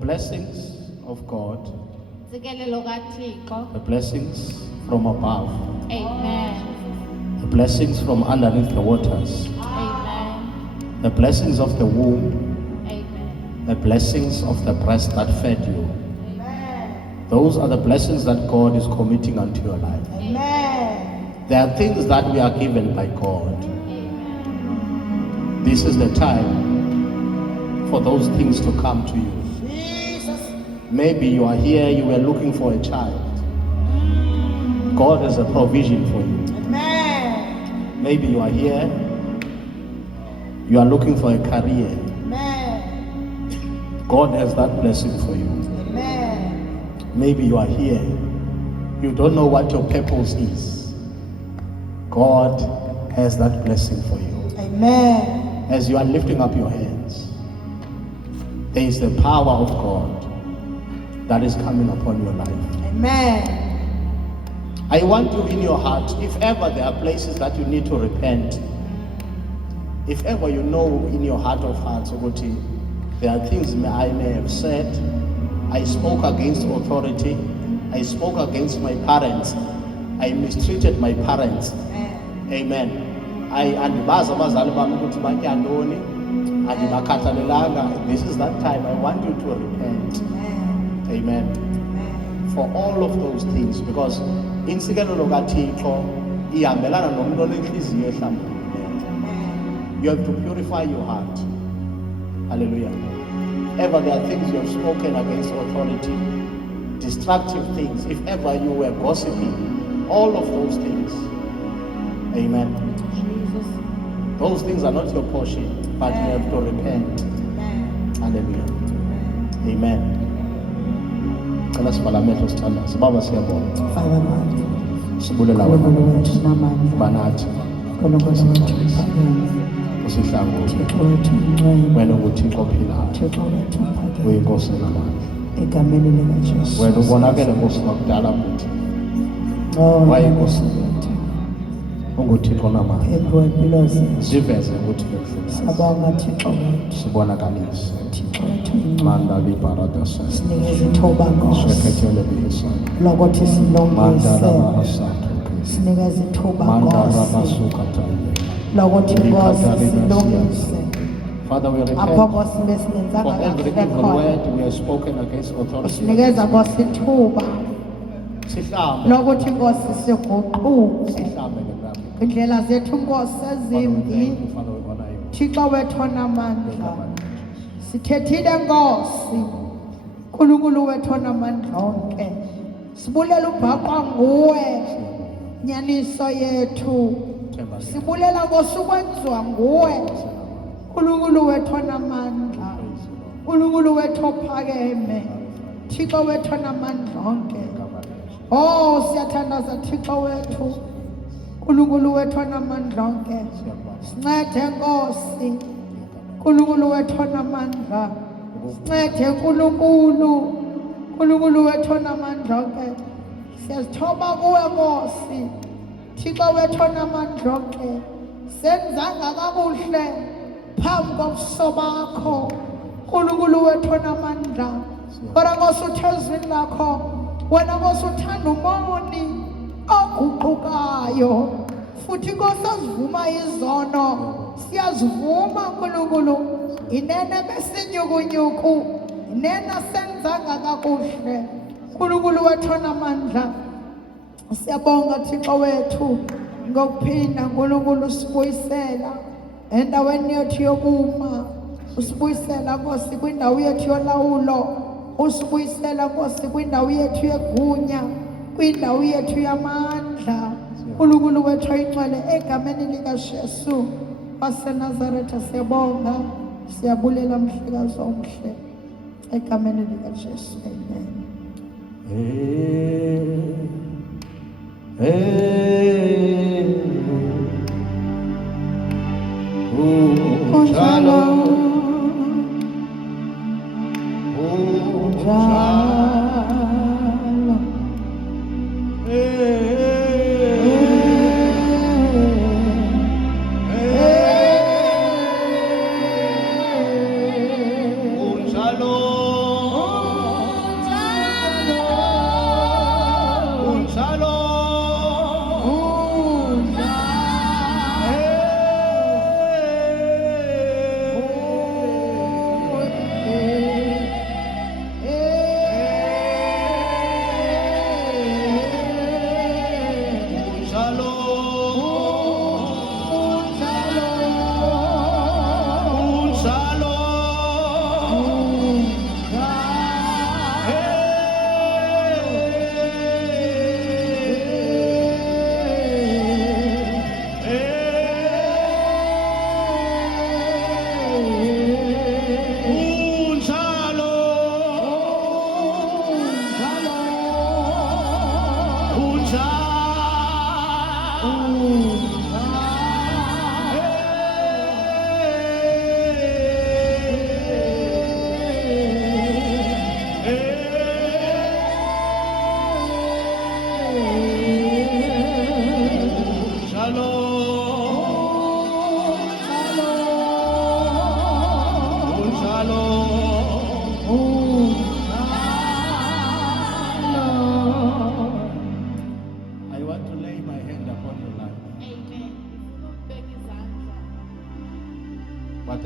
blessings of God, Ntsikelelo kaThixo. the blessings from above, Amen. the blessings from underneath the waters, Amen. the blessings of the womb, Amen. the blessings of the breast that fed you. Those are the blessings that God is committing unto your life. Amen. There are things that we are given by God. This is the time for those things to come to you. Jesus. Maybe you are here, you were looking for a child. God has a provision for you. Amen. Maybe you are here, you are looking for a career. Amen. God has that blessing for you. Amen. Maybe you are here, you don't know what your purpose is. God has that blessing for you. Amen. As you are lifting up your hands, there is the power of God that is coming upon your life. Amen. I want you in your heart, if ever there are places that you need to repent, if ever you know in your heart of hearts, Oguti, there are things I may have said, I spoke against authority, I spoke against my parents, I mistreated my parents. Amen. Andibazi abazali bami ukuthi batya ntoni, andibakhathalelanga. This is that time I want you to repent. Amen. For all of those things, because intsikelelo kaThixo ihambelana nomuntu onenhliziyo ehlambulukileyo. You have to purify your heart. Hallelujah. Ever there are things you have spoken against authority, destructive things, if ever you were gossiping, all of those things. Amen. Jesus. Those things are not your portion, but you have to repent. Hallelujah. Amen. Cela sibala amehlo sithandaza. Baba siyabonga. Father God. Sibulela Unkulunkulu wena. wethu namandla. Banathi Unkulunkulu wethu uphakeme. usihlangu. Thixo wethu ungcwele. Wena unguThixo ophilayo. Thixo wethu uphakeme. Uyinkosi enamandla. Egameni likaJesu. Wena ubonakele Nkosi wakudala futhi. Oh, Wayinkosi. wethu. UnguThixo onamandla. Phezu kwempilo zethu. Ziveze ukuthi bekuhlala. Siyabonga Thixo wethu. Sibonakalise. Thixo wethu ungcwele. Manda liparadasa. Sinikeze ithuba Nkosi Shekethele bihisa. lokuthi Manda silungise. rabahasatu. Sinikeze ithuba Manda Nkosi rabasukatale. lokuthi Nkosi silungise. Father, we Apho repent Nkosi for besinenzanga every kakuhle evil khona. word we have spoken against authority. Sinikeza Nkosi ithuba Sihlambe. lokuthi Nkosi siguquke Sihlambe ngeqambo. indlela zethu Nkosi Father, we ezimbi. thank you, Father, we honor you. Thixo wethu onamandla, Ngegama sithethile Nkosi, Nkulunkulu wethu onamandla onke. Sibulela ubhaqwa nguwe, nyaniso yethu. Themba Sibulela Nkosi ukwenziwa nguwe, Nkulunkulu wethu onamandla, Nkulunkulu wethu ophakeme, Thixo wethu onamandla onke. Oh, siyathandaza Thixo wethu, Nkulunkulu wethu onamandla onke. Sincede Nkosi, Nkulunkulu wethu onamandla. Sincede Nkulunkulu, Nkulunkulu wethu onamandla onke. Siyazithoba kuwe Nkosi, Thixo wethu onamandla onke. Senzanga kakuhle phambi kobuso bakho, Nkulunkulu wethu onamandla. Kodwa Nkosi uthe ezwini lakho, wena Nkosi uthanda umoni oguqukayo. Futhi Nkosi asivuma izono, siyazivuma Nkulunkulu. Inene besinyukunyuku, inene senzanga kakuhle, Nkulunkulu wethu onamandla. Siyabonga Thixo wethu ngokuphinda Nkulunkulu usibuyisela endaweni yethu yokuma, usibuyisela Nkosi kwindawo yethu yolawulo, usibuyisela Nkosi kwindawo yethu yegunya, kwindawo yethu yamandla. Nkulunkulu wethu oyingcwele, egameni likaJesu waseNazaretha siyabonga, siyabulela mhlekazi omhle, egameni likaJesu. Amen. Unjalo, unjalo, Unjalo.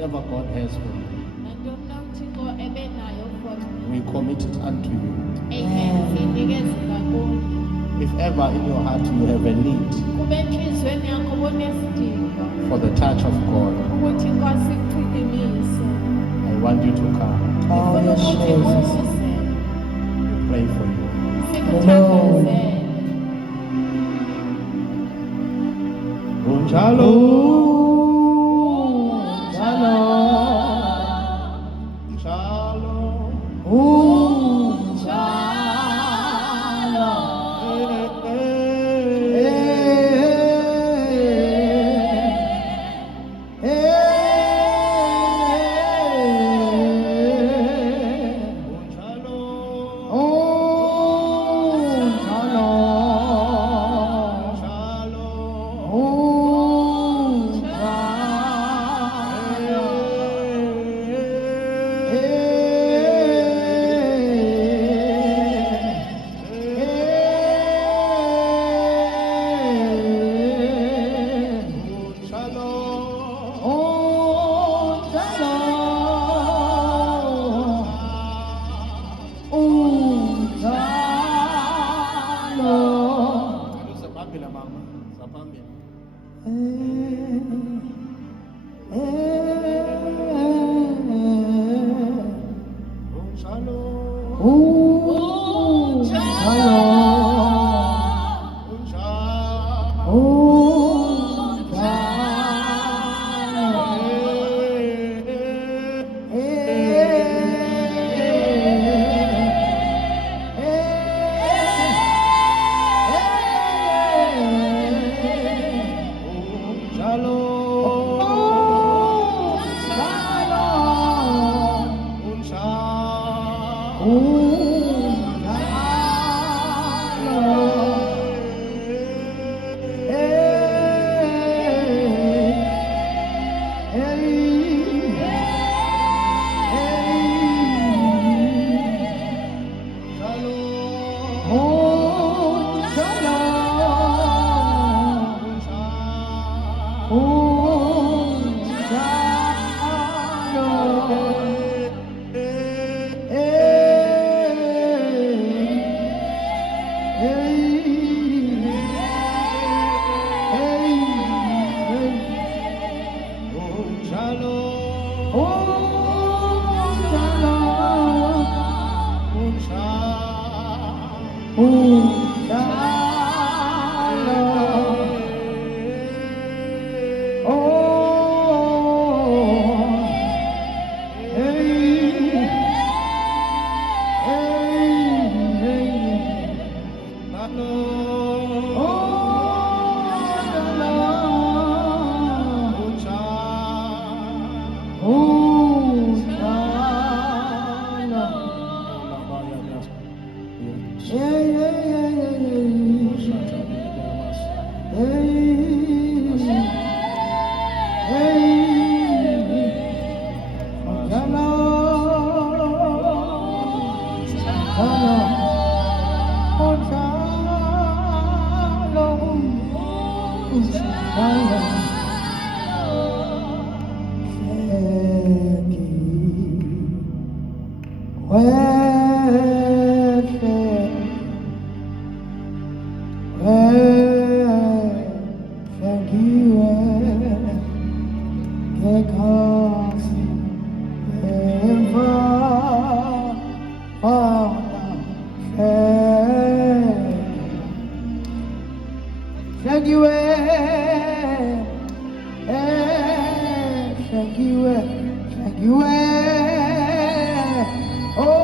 whatever God has for you, nantoni na uthixo ebenayo for we commit it unto you. amen siyinikeza kuwe. If ever in your heart you have a need Kube enhliziyweni yakho unesidingo for the touch of God, ukuthi inkosi ikuphilimise, I want you to come. Oh, ngifuna yes, ukuthi Jesus. uze We pray for you. sikuthandazele. Unjalo, Jalo, unjalo, Jalo, Oh